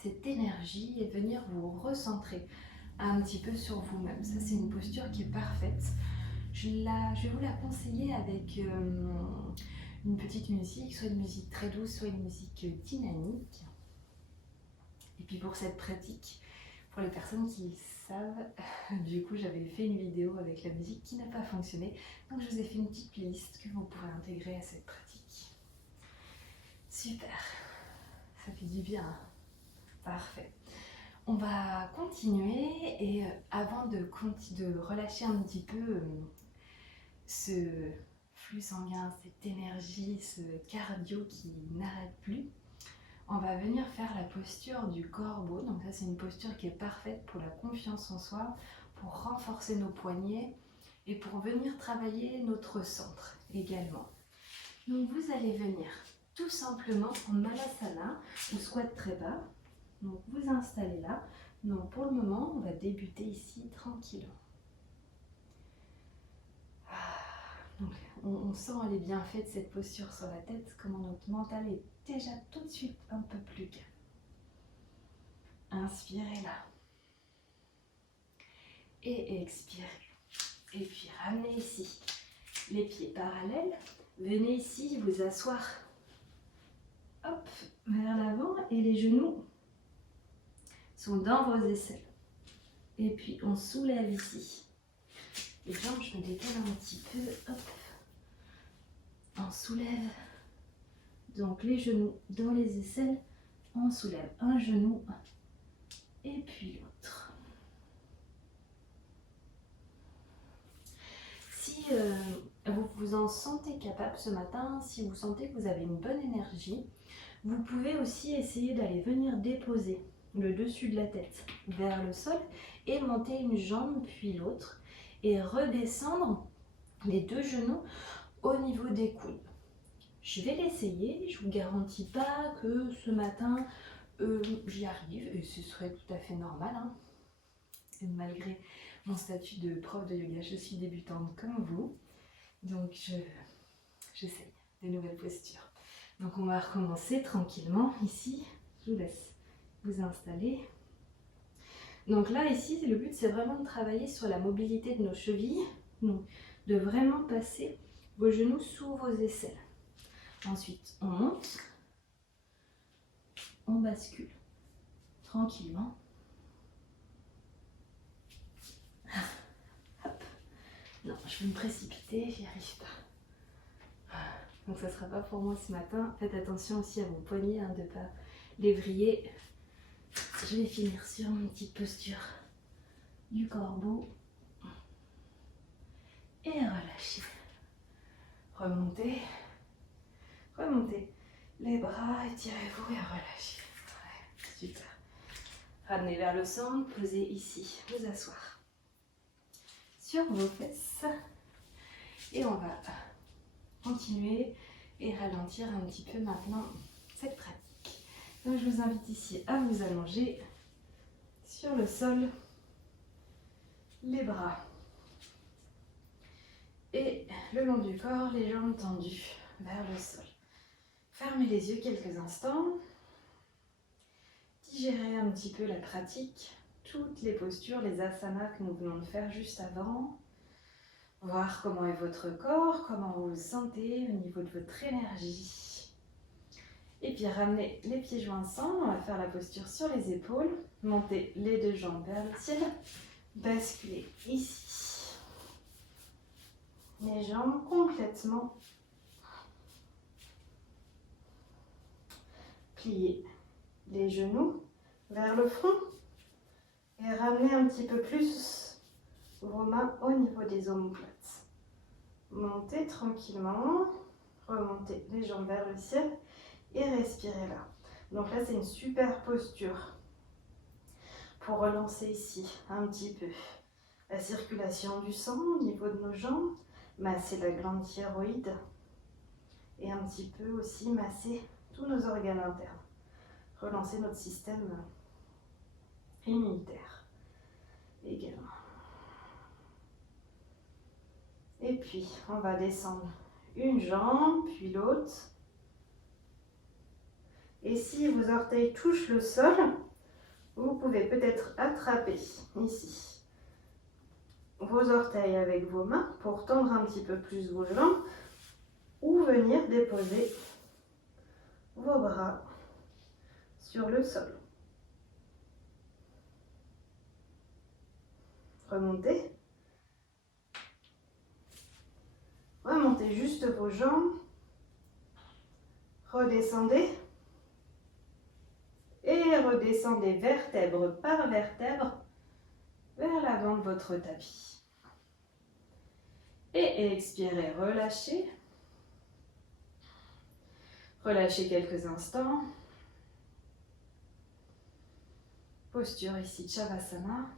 cette énergie et venir vous recentrer un petit peu sur vous-même. Ça, c'est une posture qui est parfaite. Je vais vous la conseiller avec une petite musique, soit une musique très douce, soit une musique dynamique. Et puis pour cette pratique, pour les personnes qui savent, du coup j'avais fait une vidéo avec la musique qui n'a pas fonctionné. Donc je vous ai fait une petite playlist que vous pourrez intégrer à cette pratique. Super, ça fait du bien. Parfait. On va continuer et avant de relâcher un petit peu ce flux sanguin, cette énergie, ce cardio qui n'arrête plus, on va venir faire la posture du corbeau. Donc ça c'est une posture qui est parfaite pour la confiance en soi, pour renforcer nos poignets et pour venir travailler notre centre également. Donc vous allez venir tout simplement en Malasana ou squat très bas. Donc vous installez là. Donc pour le moment, on va débuter ici tranquillement. Donc on sent les bienfaits de cette posture sur la tête, comment notre mental est déjà tout de suite un peu plus calme. Inspirez là. Et expirez. Et puis ramenez ici les pieds parallèles. Venez ici vous asseoir. Hop, vers l'avant et les genoux sont dans vos aisselles. Et puis on soulève ici. Les jambes, je me décale un petit peu. Hop. On soulève. Donc les genoux dans les aisselles. On soulève un genou et puis l'autre. Si vous vous en sentez capable ce matin, si vous sentez que vous avez une bonne énergie, Vous pouvez aussi essayer d'aller venir déposer le dessus de la tête vers le sol et monter une jambe puis l'autre et redescendre les deux genoux au niveau des coudes. Je vais l'essayer, je ne vous garantis pas que ce matin j'y arrive et ce serait tout à fait normal. Hein. Et malgré mon statut de prof de yoga, je suis débutante comme vous, donc j'essaye des nouvelles postures. Donc on va recommencer tranquillement ici, je vous laisse vous installer. Donc là ici, le but c'est vraiment de travailler sur la mobilité de nos chevilles, donc de vraiment passer vos genoux sous vos aisselles. Ensuite on monte, on bascule tranquillement. Hop. Non, je vais me précipiter, j'y arrive pas. Donc ça ne sera pas pour moi ce matin. Faites attention aussi à vos poignets, hein, de ne pas les vriller. Je vais finir sur une petite posture du corbeau. Et relâchez. Remontez. Remontez les bras, étirez-vous et relâchez. Ouais, super. Ramenez vers le centre, posez ici, vous asseoir sur vos fesses. Et on va continuer et ralentir un petit peu maintenant cette pratique. Donc je vous invite ici à vous allonger sur le sol, les bras et le long du corps, les jambes tendues vers le sol. Fermez les yeux quelques instants, digérez un petit peu la pratique, toutes les postures, les asanas que nous venons de faire juste avant. Voir comment est votre corps, comment vous vous sentez au niveau de votre énergie. Et puis ramenez les pieds joints ensemble, on va faire la posture sur les épaules. Montez les deux jambes vers le ciel, basculez ici. Les jambes complètement pliées. Les genoux vers le front et ramenez un petit peu plus vos mains au niveau des omoplates. Montez tranquillement, remontez les jambes vers le ciel et respirez là. Donc là, c'est une super posture pour relancer ici un petit peu la circulation du sang au niveau de nos jambes, masser la glande thyroïde et un petit peu aussi masser tous nos organes internes. Relancer notre système immunitaire également. Et puis, on va descendre une jambe, puis l'autre. Et si vos orteils touchent le sol, vous pouvez peut-être attraper ici vos orteils avec vos mains pour tendre un petit peu plus vos jambes ou venir déposer vos bras sur le sol. Remontez. Remontez juste vos jambes. Redescendez. Et redescendez vertèbre par vertèbre vers l'avant de votre tapis. Et expirez, relâchez. Relâchez quelques instants. Posture ici, Shavasana.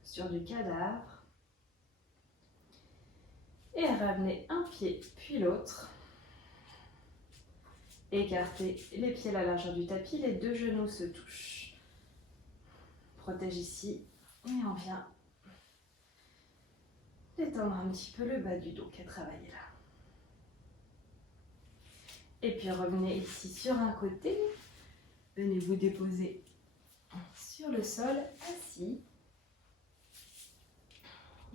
Posture du cadavre. Et ramenez un pied puis l'autre. Écartez les pieds à la largeur du tapis, les deux genoux se touchent. Protège ici et on vient détendre un petit peu le bas du dos qui a travaillé là. Et puis revenez ici sur un côté. Venez vous déposer sur le sol, assis.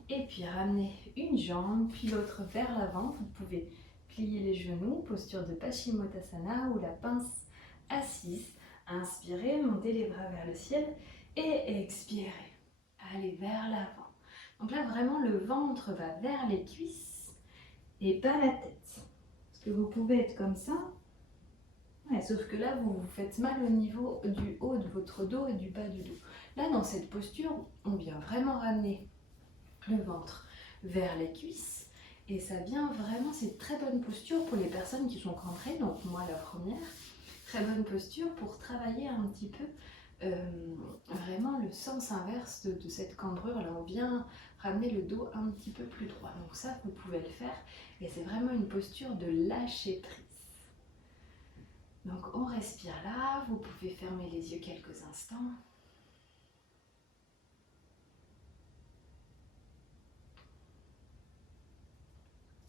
Et puis ramenez une jambe, puis l'autre vers l'avant. Vous pouvez plier les genoux, posture de Paschimottanasana ou la pince assise. Inspirez, montez les bras vers le ciel et expirez. Allez vers l'avant. Donc là, vraiment, le ventre va vers les cuisses et pas la tête. Parce que vous pouvez être comme ça. Ouais, sauf que là, vous vous faites mal au niveau du haut de votre dos et du bas du dos. Là, dans cette posture, on vient vraiment ramener le ventre vers les cuisses Et ça vient vraiment, c'est une très bonne posture pour les personnes qui sont cambrées, donc moi la première. Très bonne posture pour travailler un petit peu vraiment le sens inverse de cette cambrure. Là, on vient ramener le dos un petit peu plus droit. Donc ça, vous pouvez le faire. Et c'est vraiment une posture de lâcher prise. Donc on respire là. Vous pouvez fermer les yeux quelques instants.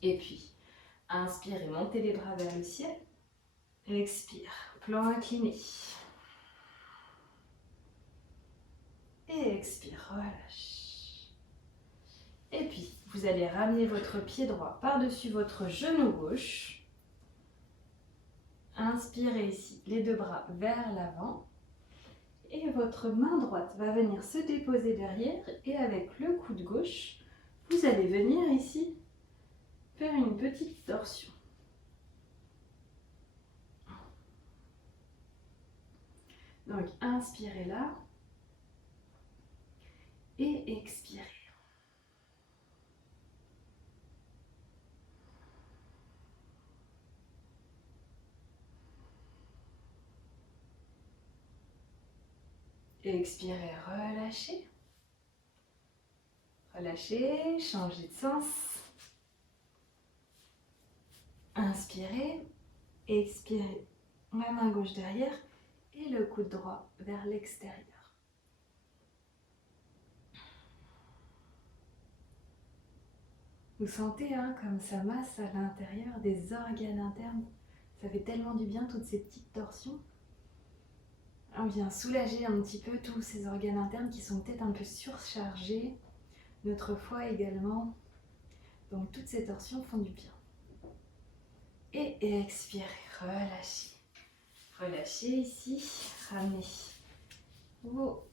Et puis, inspire et montez les bras vers le ciel. Expire, plan incliné. Et expire, relâche. Et puis, vous allez ramener votre pied droit par-dessus votre genou gauche. Inspirez ici, les deux bras vers l'avant. Et votre main droite va venir se déposer derrière. Et avec le coude gauche, vous allez venir ici faire une petite torsion. Donc, inspirez là. Et expirez. Expirez, relâchez. Relâchez, changez de sens. Inspirez, expirez. La main gauche derrière et le coude droit vers l'extérieur. Vous sentez comme ça masse à l'intérieur des organes internes. Ça fait tellement du bien toutes ces petites torsions. On vient soulager un petit peu tous ces organes internes qui sont peut-être un peu surchargés. Notre foie également. Donc toutes ces torsions font du bien. Et expirez, relâchez. Relâchez ici, ramenez vos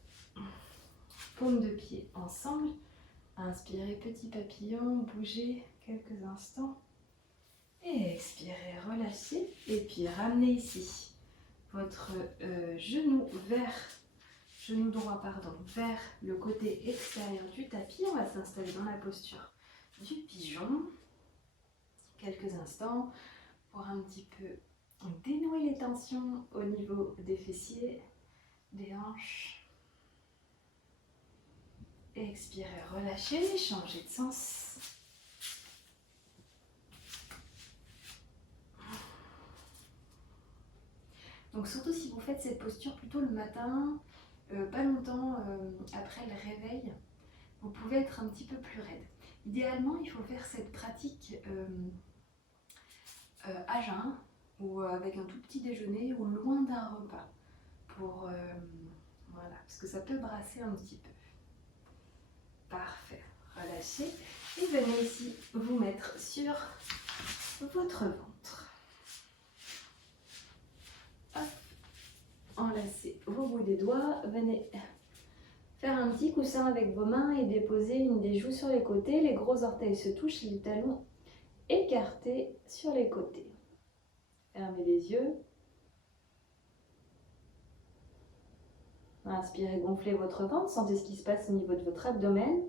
paumes de pied ensemble. Inspirez, petit papillon, bougez quelques instants. Et expirez, relâchez. Et puis ramenez ici votre genou droit vers le côté extérieur du tapis. On va s'installer dans la posture du pigeon. Quelques instants pour un petit peu dénouer les tensions au niveau des fessiers, des hanches. Expirez, relâchez, changez de sens. Donc surtout si vous faites cette posture plutôt le matin, pas longtemps après le réveil, vous pouvez être un petit peu plus raide. Idéalement, il faut faire cette pratique à jeun ou avec un tout petit déjeuner ou loin d'un repas. Voilà, parce que ça peut brasser un petit peu. Parfait. Relâchez et venez ici vous mettre sur votre ventre. Hop. Enlacez vos bouts des doigts. Venez faire un petit coussin avec vos mains et déposer une des joues sur les côtés. Les gros orteils se touchent, les talons écartés sur les côtés. Fermez les yeux. Inspirez, gonflez votre ventre. Sentez ce qui se passe au niveau de votre abdomen.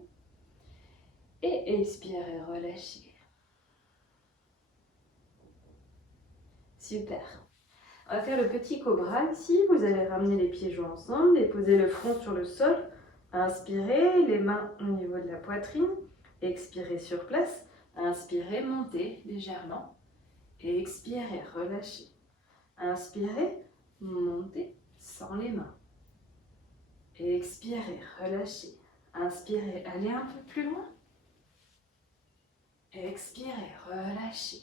Et expirez, relâchez. Super. On va faire le petit cobra ici. Vous allez ramener les pieds joints ensemble, déposer le front sur le sol. Inspirez, les mains au niveau de la poitrine. Expirez sur place. Inspirez, montez légèrement. Expirez, relâchez. Inspirez, montez sans les mains. Expirez, relâchez. Inspirez, allez un peu plus loin. Expirez, relâchez.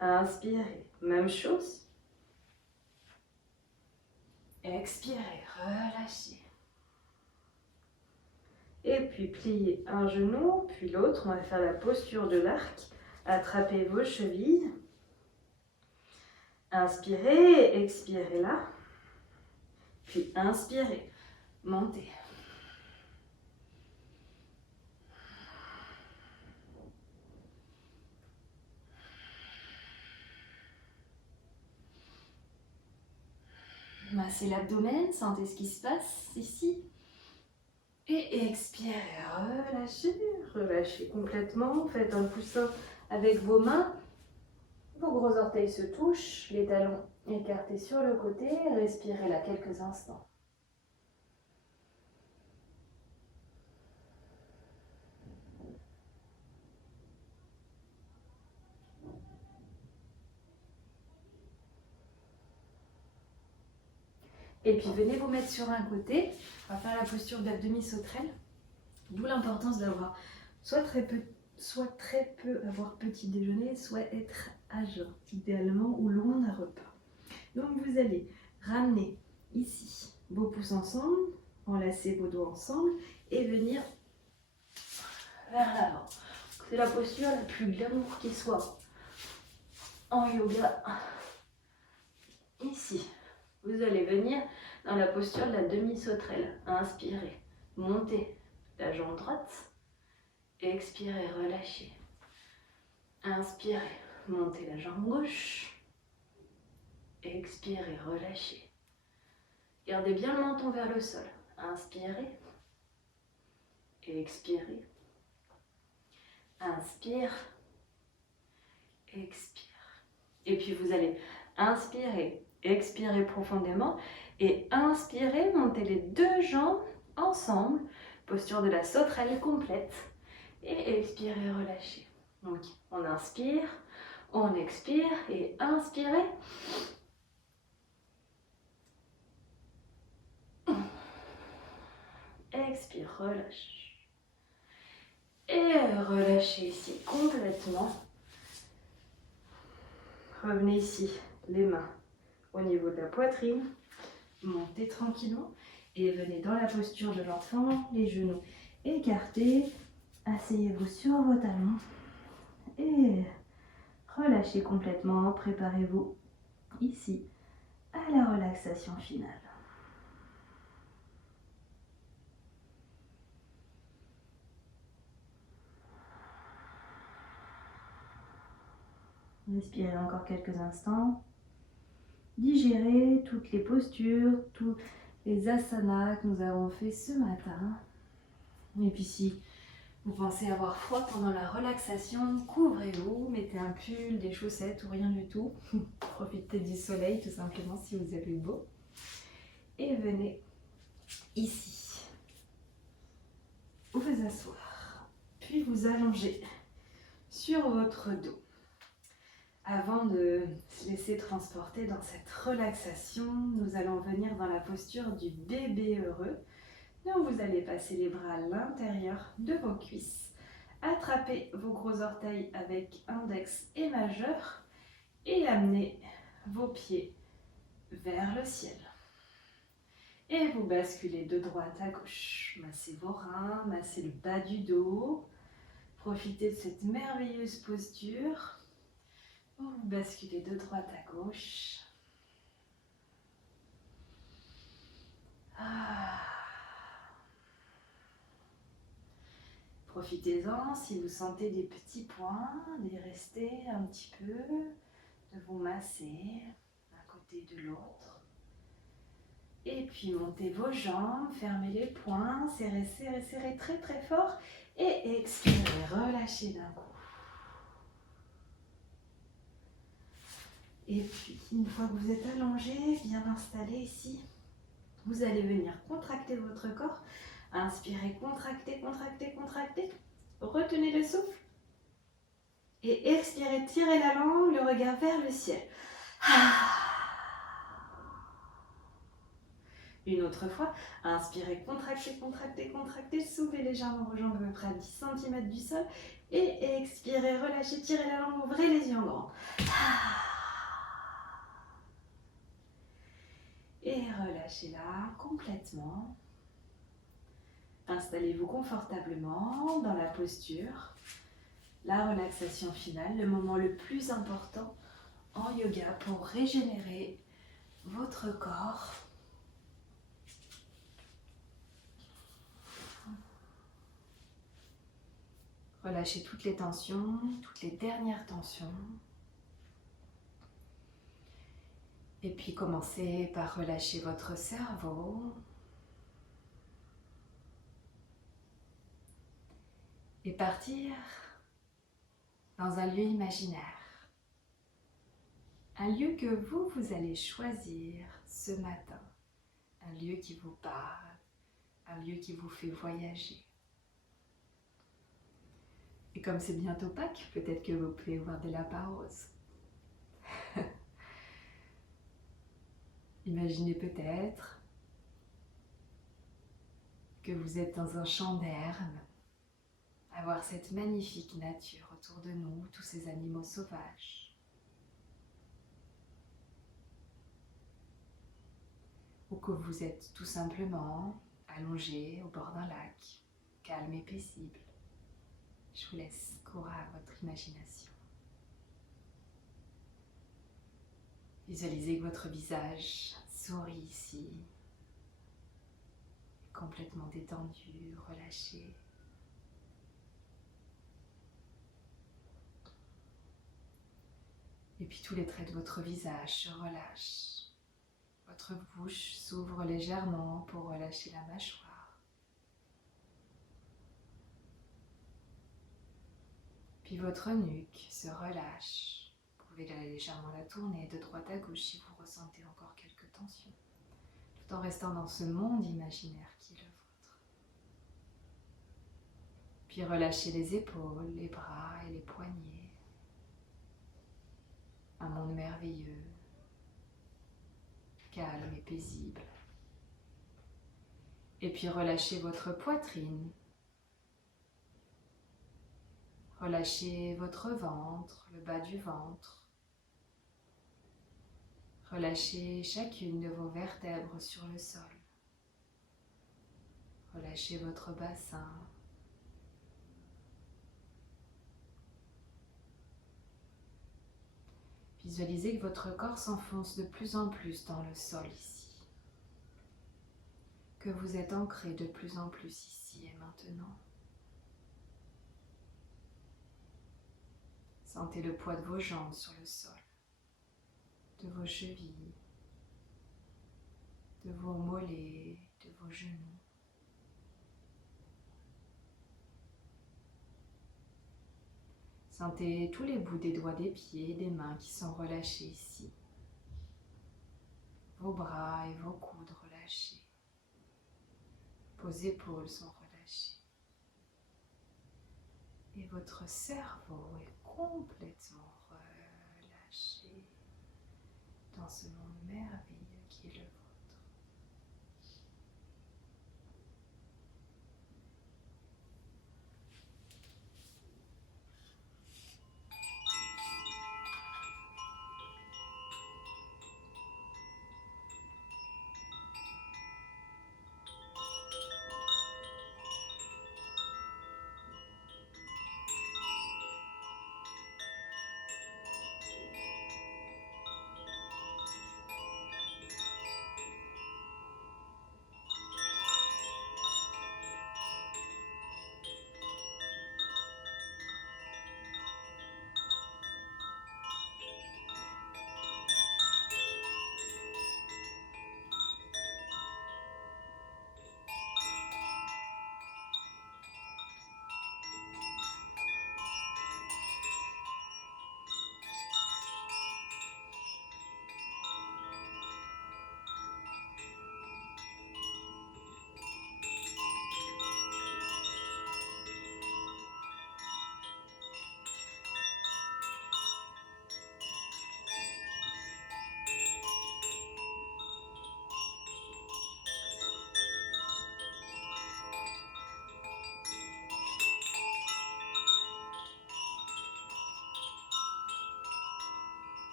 Inspirez, même chose. Expirez, relâchez. Et puis pliez un genou, puis l'autre. On va faire la posture de l'arc. Attrapez vos chevilles. Inspirez, expirez là. Puis inspirez, montez. Massez l'abdomen, sentez ce qui se passe ici. Et expirez, relâchez, relâchez complètement. Faites un coussin avec vos mains. Vos gros orteils se touchent, les talons écartés sur le côté. Respirez là quelques instants. Et puis venez vous mettre sur un côté. On va faire la posture de la demi-sauterelle. D'où l'importance d'avoir soit très peu avoir petit déjeuner, soit être à jeun, idéalement, ou loin d'un repas. Donc vous allez ramener ici vos pouces ensemble, enlacer vos doigts ensemble et venir vers l'avant. C'est la posture la plus glamour qui soit en yoga. Ici, vous allez venir dans la posture de la demi-sauterelle. Inspirez, montez la jambe droite. Expirez, relâchez. Inspirez, montez la jambe gauche. Expirez, relâchez. Gardez bien le menton vers le sol. Inspirez. Expirez. Inspire. Expire. Et puis vous allez inspirer, expirer profondément et inspirer, monter les deux jambes ensemble. Posture de la sauterelle complète. Et expirez, relâchez. Donc on inspire, on expire et inspirez. Expire, relâche. Et relâchez ici complètement. Revenez ici, les mains au niveau de la poitrine. Montez tranquillement et venez dans la posture de l'enfant, les genoux écartés. Asseyez-vous sur vos talons et relâchez complètement. Préparez-vous ici à la relaxation finale. Respirez encore quelques instants. Digérez toutes les postures, tous les asanas que nous avons fait ce matin. Et puis si vous pensez avoir froid pendant la relaxation, couvrez-vous, mettez un pull, des chaussettes ou rien du tout. Profitez du soleil tout simplement si vous avez beau. Et venez ici, vous asseoir, puis vous allonger sur votre dos. Avant de se laisser transporter dans cette relaxation, nous allons venir dans la posture du bébé heureux. Donc vous allez passer les bras à l'intérieur de vos cuisses, attraper vos gros orteils avec index et majeur et amener vos pieds vers le ciel. Et vous basculez de droite à gauche. Massez vos reins, massez le bas du dos. Profitez de cette merveilleuse posture. Vous basculez de droite à gauche. Profitez-en si vous sentez des petits points, d'y rester un petit peu, de vous masser d'un côté de l'autre. Et puis montez vos jambes, fermez les poings, serrez, serrez, serrez très très fort et expirez, relâchez d'un coup. Et puis, une fois que vous êtes allongé, bien installé ici, vous allez venir contracter votre corps. Inspirez, contractez, contractez, contractez. Retenez le souffle. Et expirez, tirez la langue, le regard vers le ciel. Une autre fois, inspirez, contractez, contractez, contractez. Soulevez légèrement vos jambes à peu près à 10 cm du sol. Et expirez, relâchez, tirez la langue, ouvrez les yeux en grand. Et relâchez-la complètement. Installez-vous confortablement dans la posture. La relaxation finale, le moment le plus important en yoga pour régénérer votre corps. Relâchez toutes les tensions, toutes les dernières tensions. Et puis commencez par relâcher votre cerveau. et partir dans un lieu imaginaire. Un lieu que vous allez choisir ce matin. Un lieu qui vous parle, un lieu qui vous fait voyager. Et comme c'est bientôt Pâques, peut-être que vous pouvez voir des lapins roses. Imaginez peut-être que vous êtes dans un champ d'herbe, à voir cette magnifique nature autour de nous, tous ces animaux sauvages. Ou que vous êtes tout simplement allongé au bord d'un lac, calme et paisible. Je vous laisse courir à votre imagination. Visualisez que votre visage sourit ici, complètement détendu, relâché. Et puis tous les traits de votre visage se relâchent. Votre bouche s'ouvre légèrement pour relâcher la mâchoire. Puis votre nuque se relâche. Vous pouvez légèrement la tourner de droite à gauche si vous ressentez encore quelques tensions, tout en restant dans ce monde imaginaire qui est le vôtre. Puis relâchez les épaules, les bras et les poignets. Un monde merveilleux, calme et paisible. Et puis relâchez votre poitrine. Relâchez votre ventre, le bas du ventre. Relâchez chacune de vos vertèbres sur le sol. Relâchez votre bassin. Visualisez que votre corps s'enfonce de plus en plus dans le sol ici. Que vous êtes ancré de plus en plus ici et maintenant. Sentez le poids de vos jambes sur le sol, de vos chevilles, de vos mollets, de vos genoux. Sentez tous les bouts des doigts des pieds et des mains qui sont relâchés ici. Vos bras et vos coudes relâchés. Vos épaules sont relâchées. Et votre cerveau est complètement relâché dans ce monde merveilleux qui est le vôtre.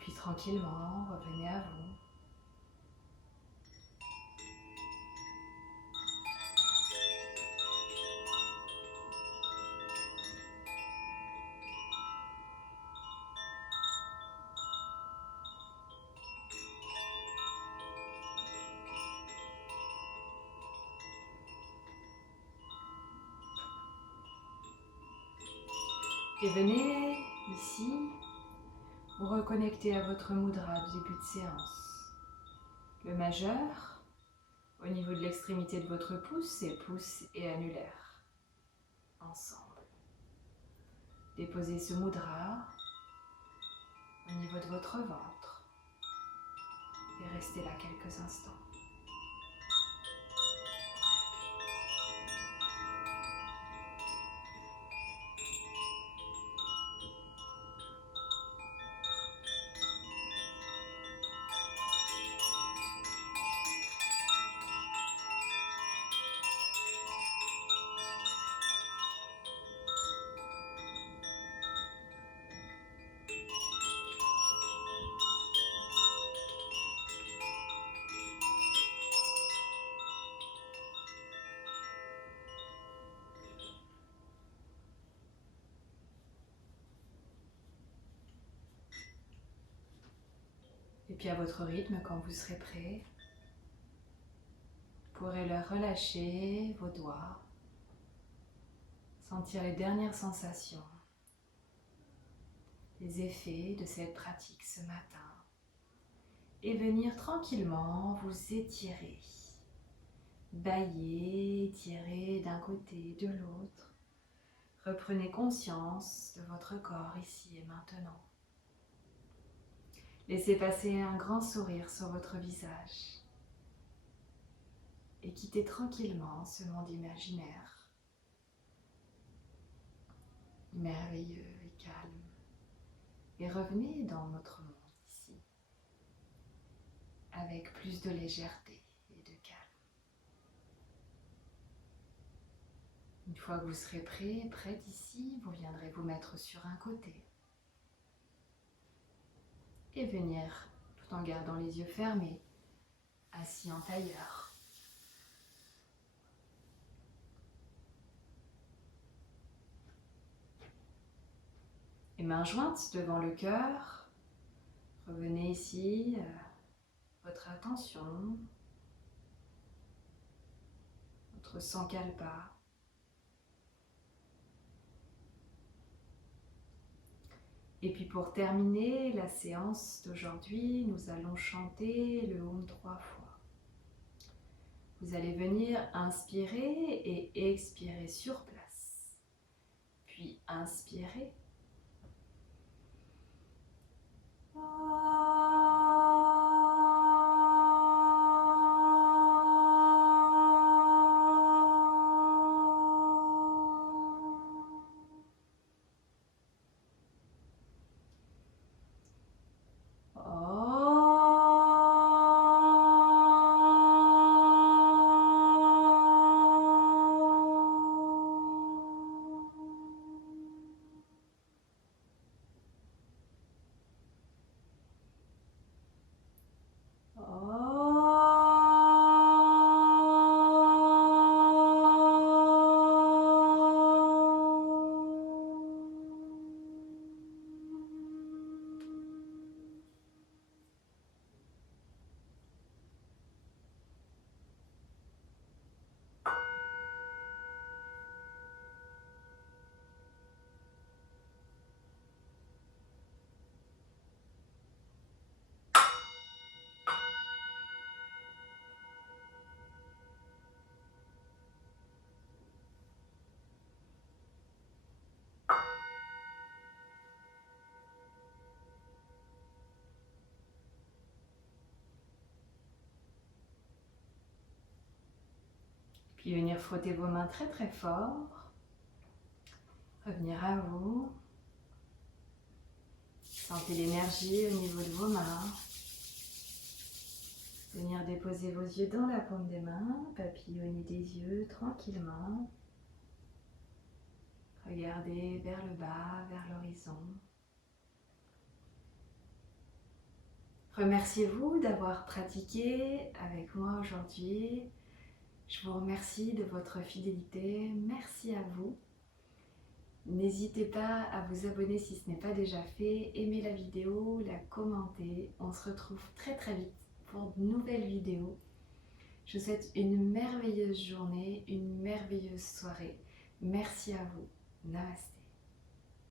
Puis tranquillement, revenez à vous. Et venez ici vous reconnecter à votre mudra du début de séance. Le majeur, au niveau de l'extrémité de votre pouce, et pouce et annulaire, ensemble. Déposez ce mudra au niveau de votre ventre et restez là quelques instants. Et puis à votre rythme, quand vous serez prêt, vous pourrez relâcher vos doigts, sentir les dernières sensations, les effets de cette pratique ce matin et venir tranquillement vous étirer, bailler, étirer d'un côté, de l'autre. Reprenez conscience de votre corps ici et maintenant. Laissez passer un grand sourire sur votre visage et quittez tranquillement ce monde imaginaire, merveilleux et calme, et revenez dans notre monde ici, avec plus de légèreté et de calme. Une fois que vous serez prête ici, vous viendrez vous mettre sur un côté et venir, tout en gardant les yeux fermés, assis en tailleur. Et mains jointes devant le cœur, revenez ici, votre attention, votre sankalpa. Et puis pour terminer la séance d'aujourd'hui, nous allons chanter le Om 3 fois. Vous allez venir inspirer et expirer sur place. Puis inspirer. Puis venir frotter vos mains très très fort. Revenir à vous. Sentez l'énergie au niveau de vos mains. Venir déposer vos yeux dans la paume des mains, papillonner des yeux tranquillement. Regardez vers le bas, vers l'horizon. Remerciez-vous d'avoir pratiqué avec moi aujourd'hui. Je vous remercie de votre fidélité. Merci à vous. N'hésitez pas à vous abonner si ce n'est pas déjà fait. Aimez la vidéo, la commentez. On se retrouve très très vite pour de nouvelles vidéos. Je vous souhaite une merveilleuse journée, une merveilleuse soirée. Merci à vous. Namasté.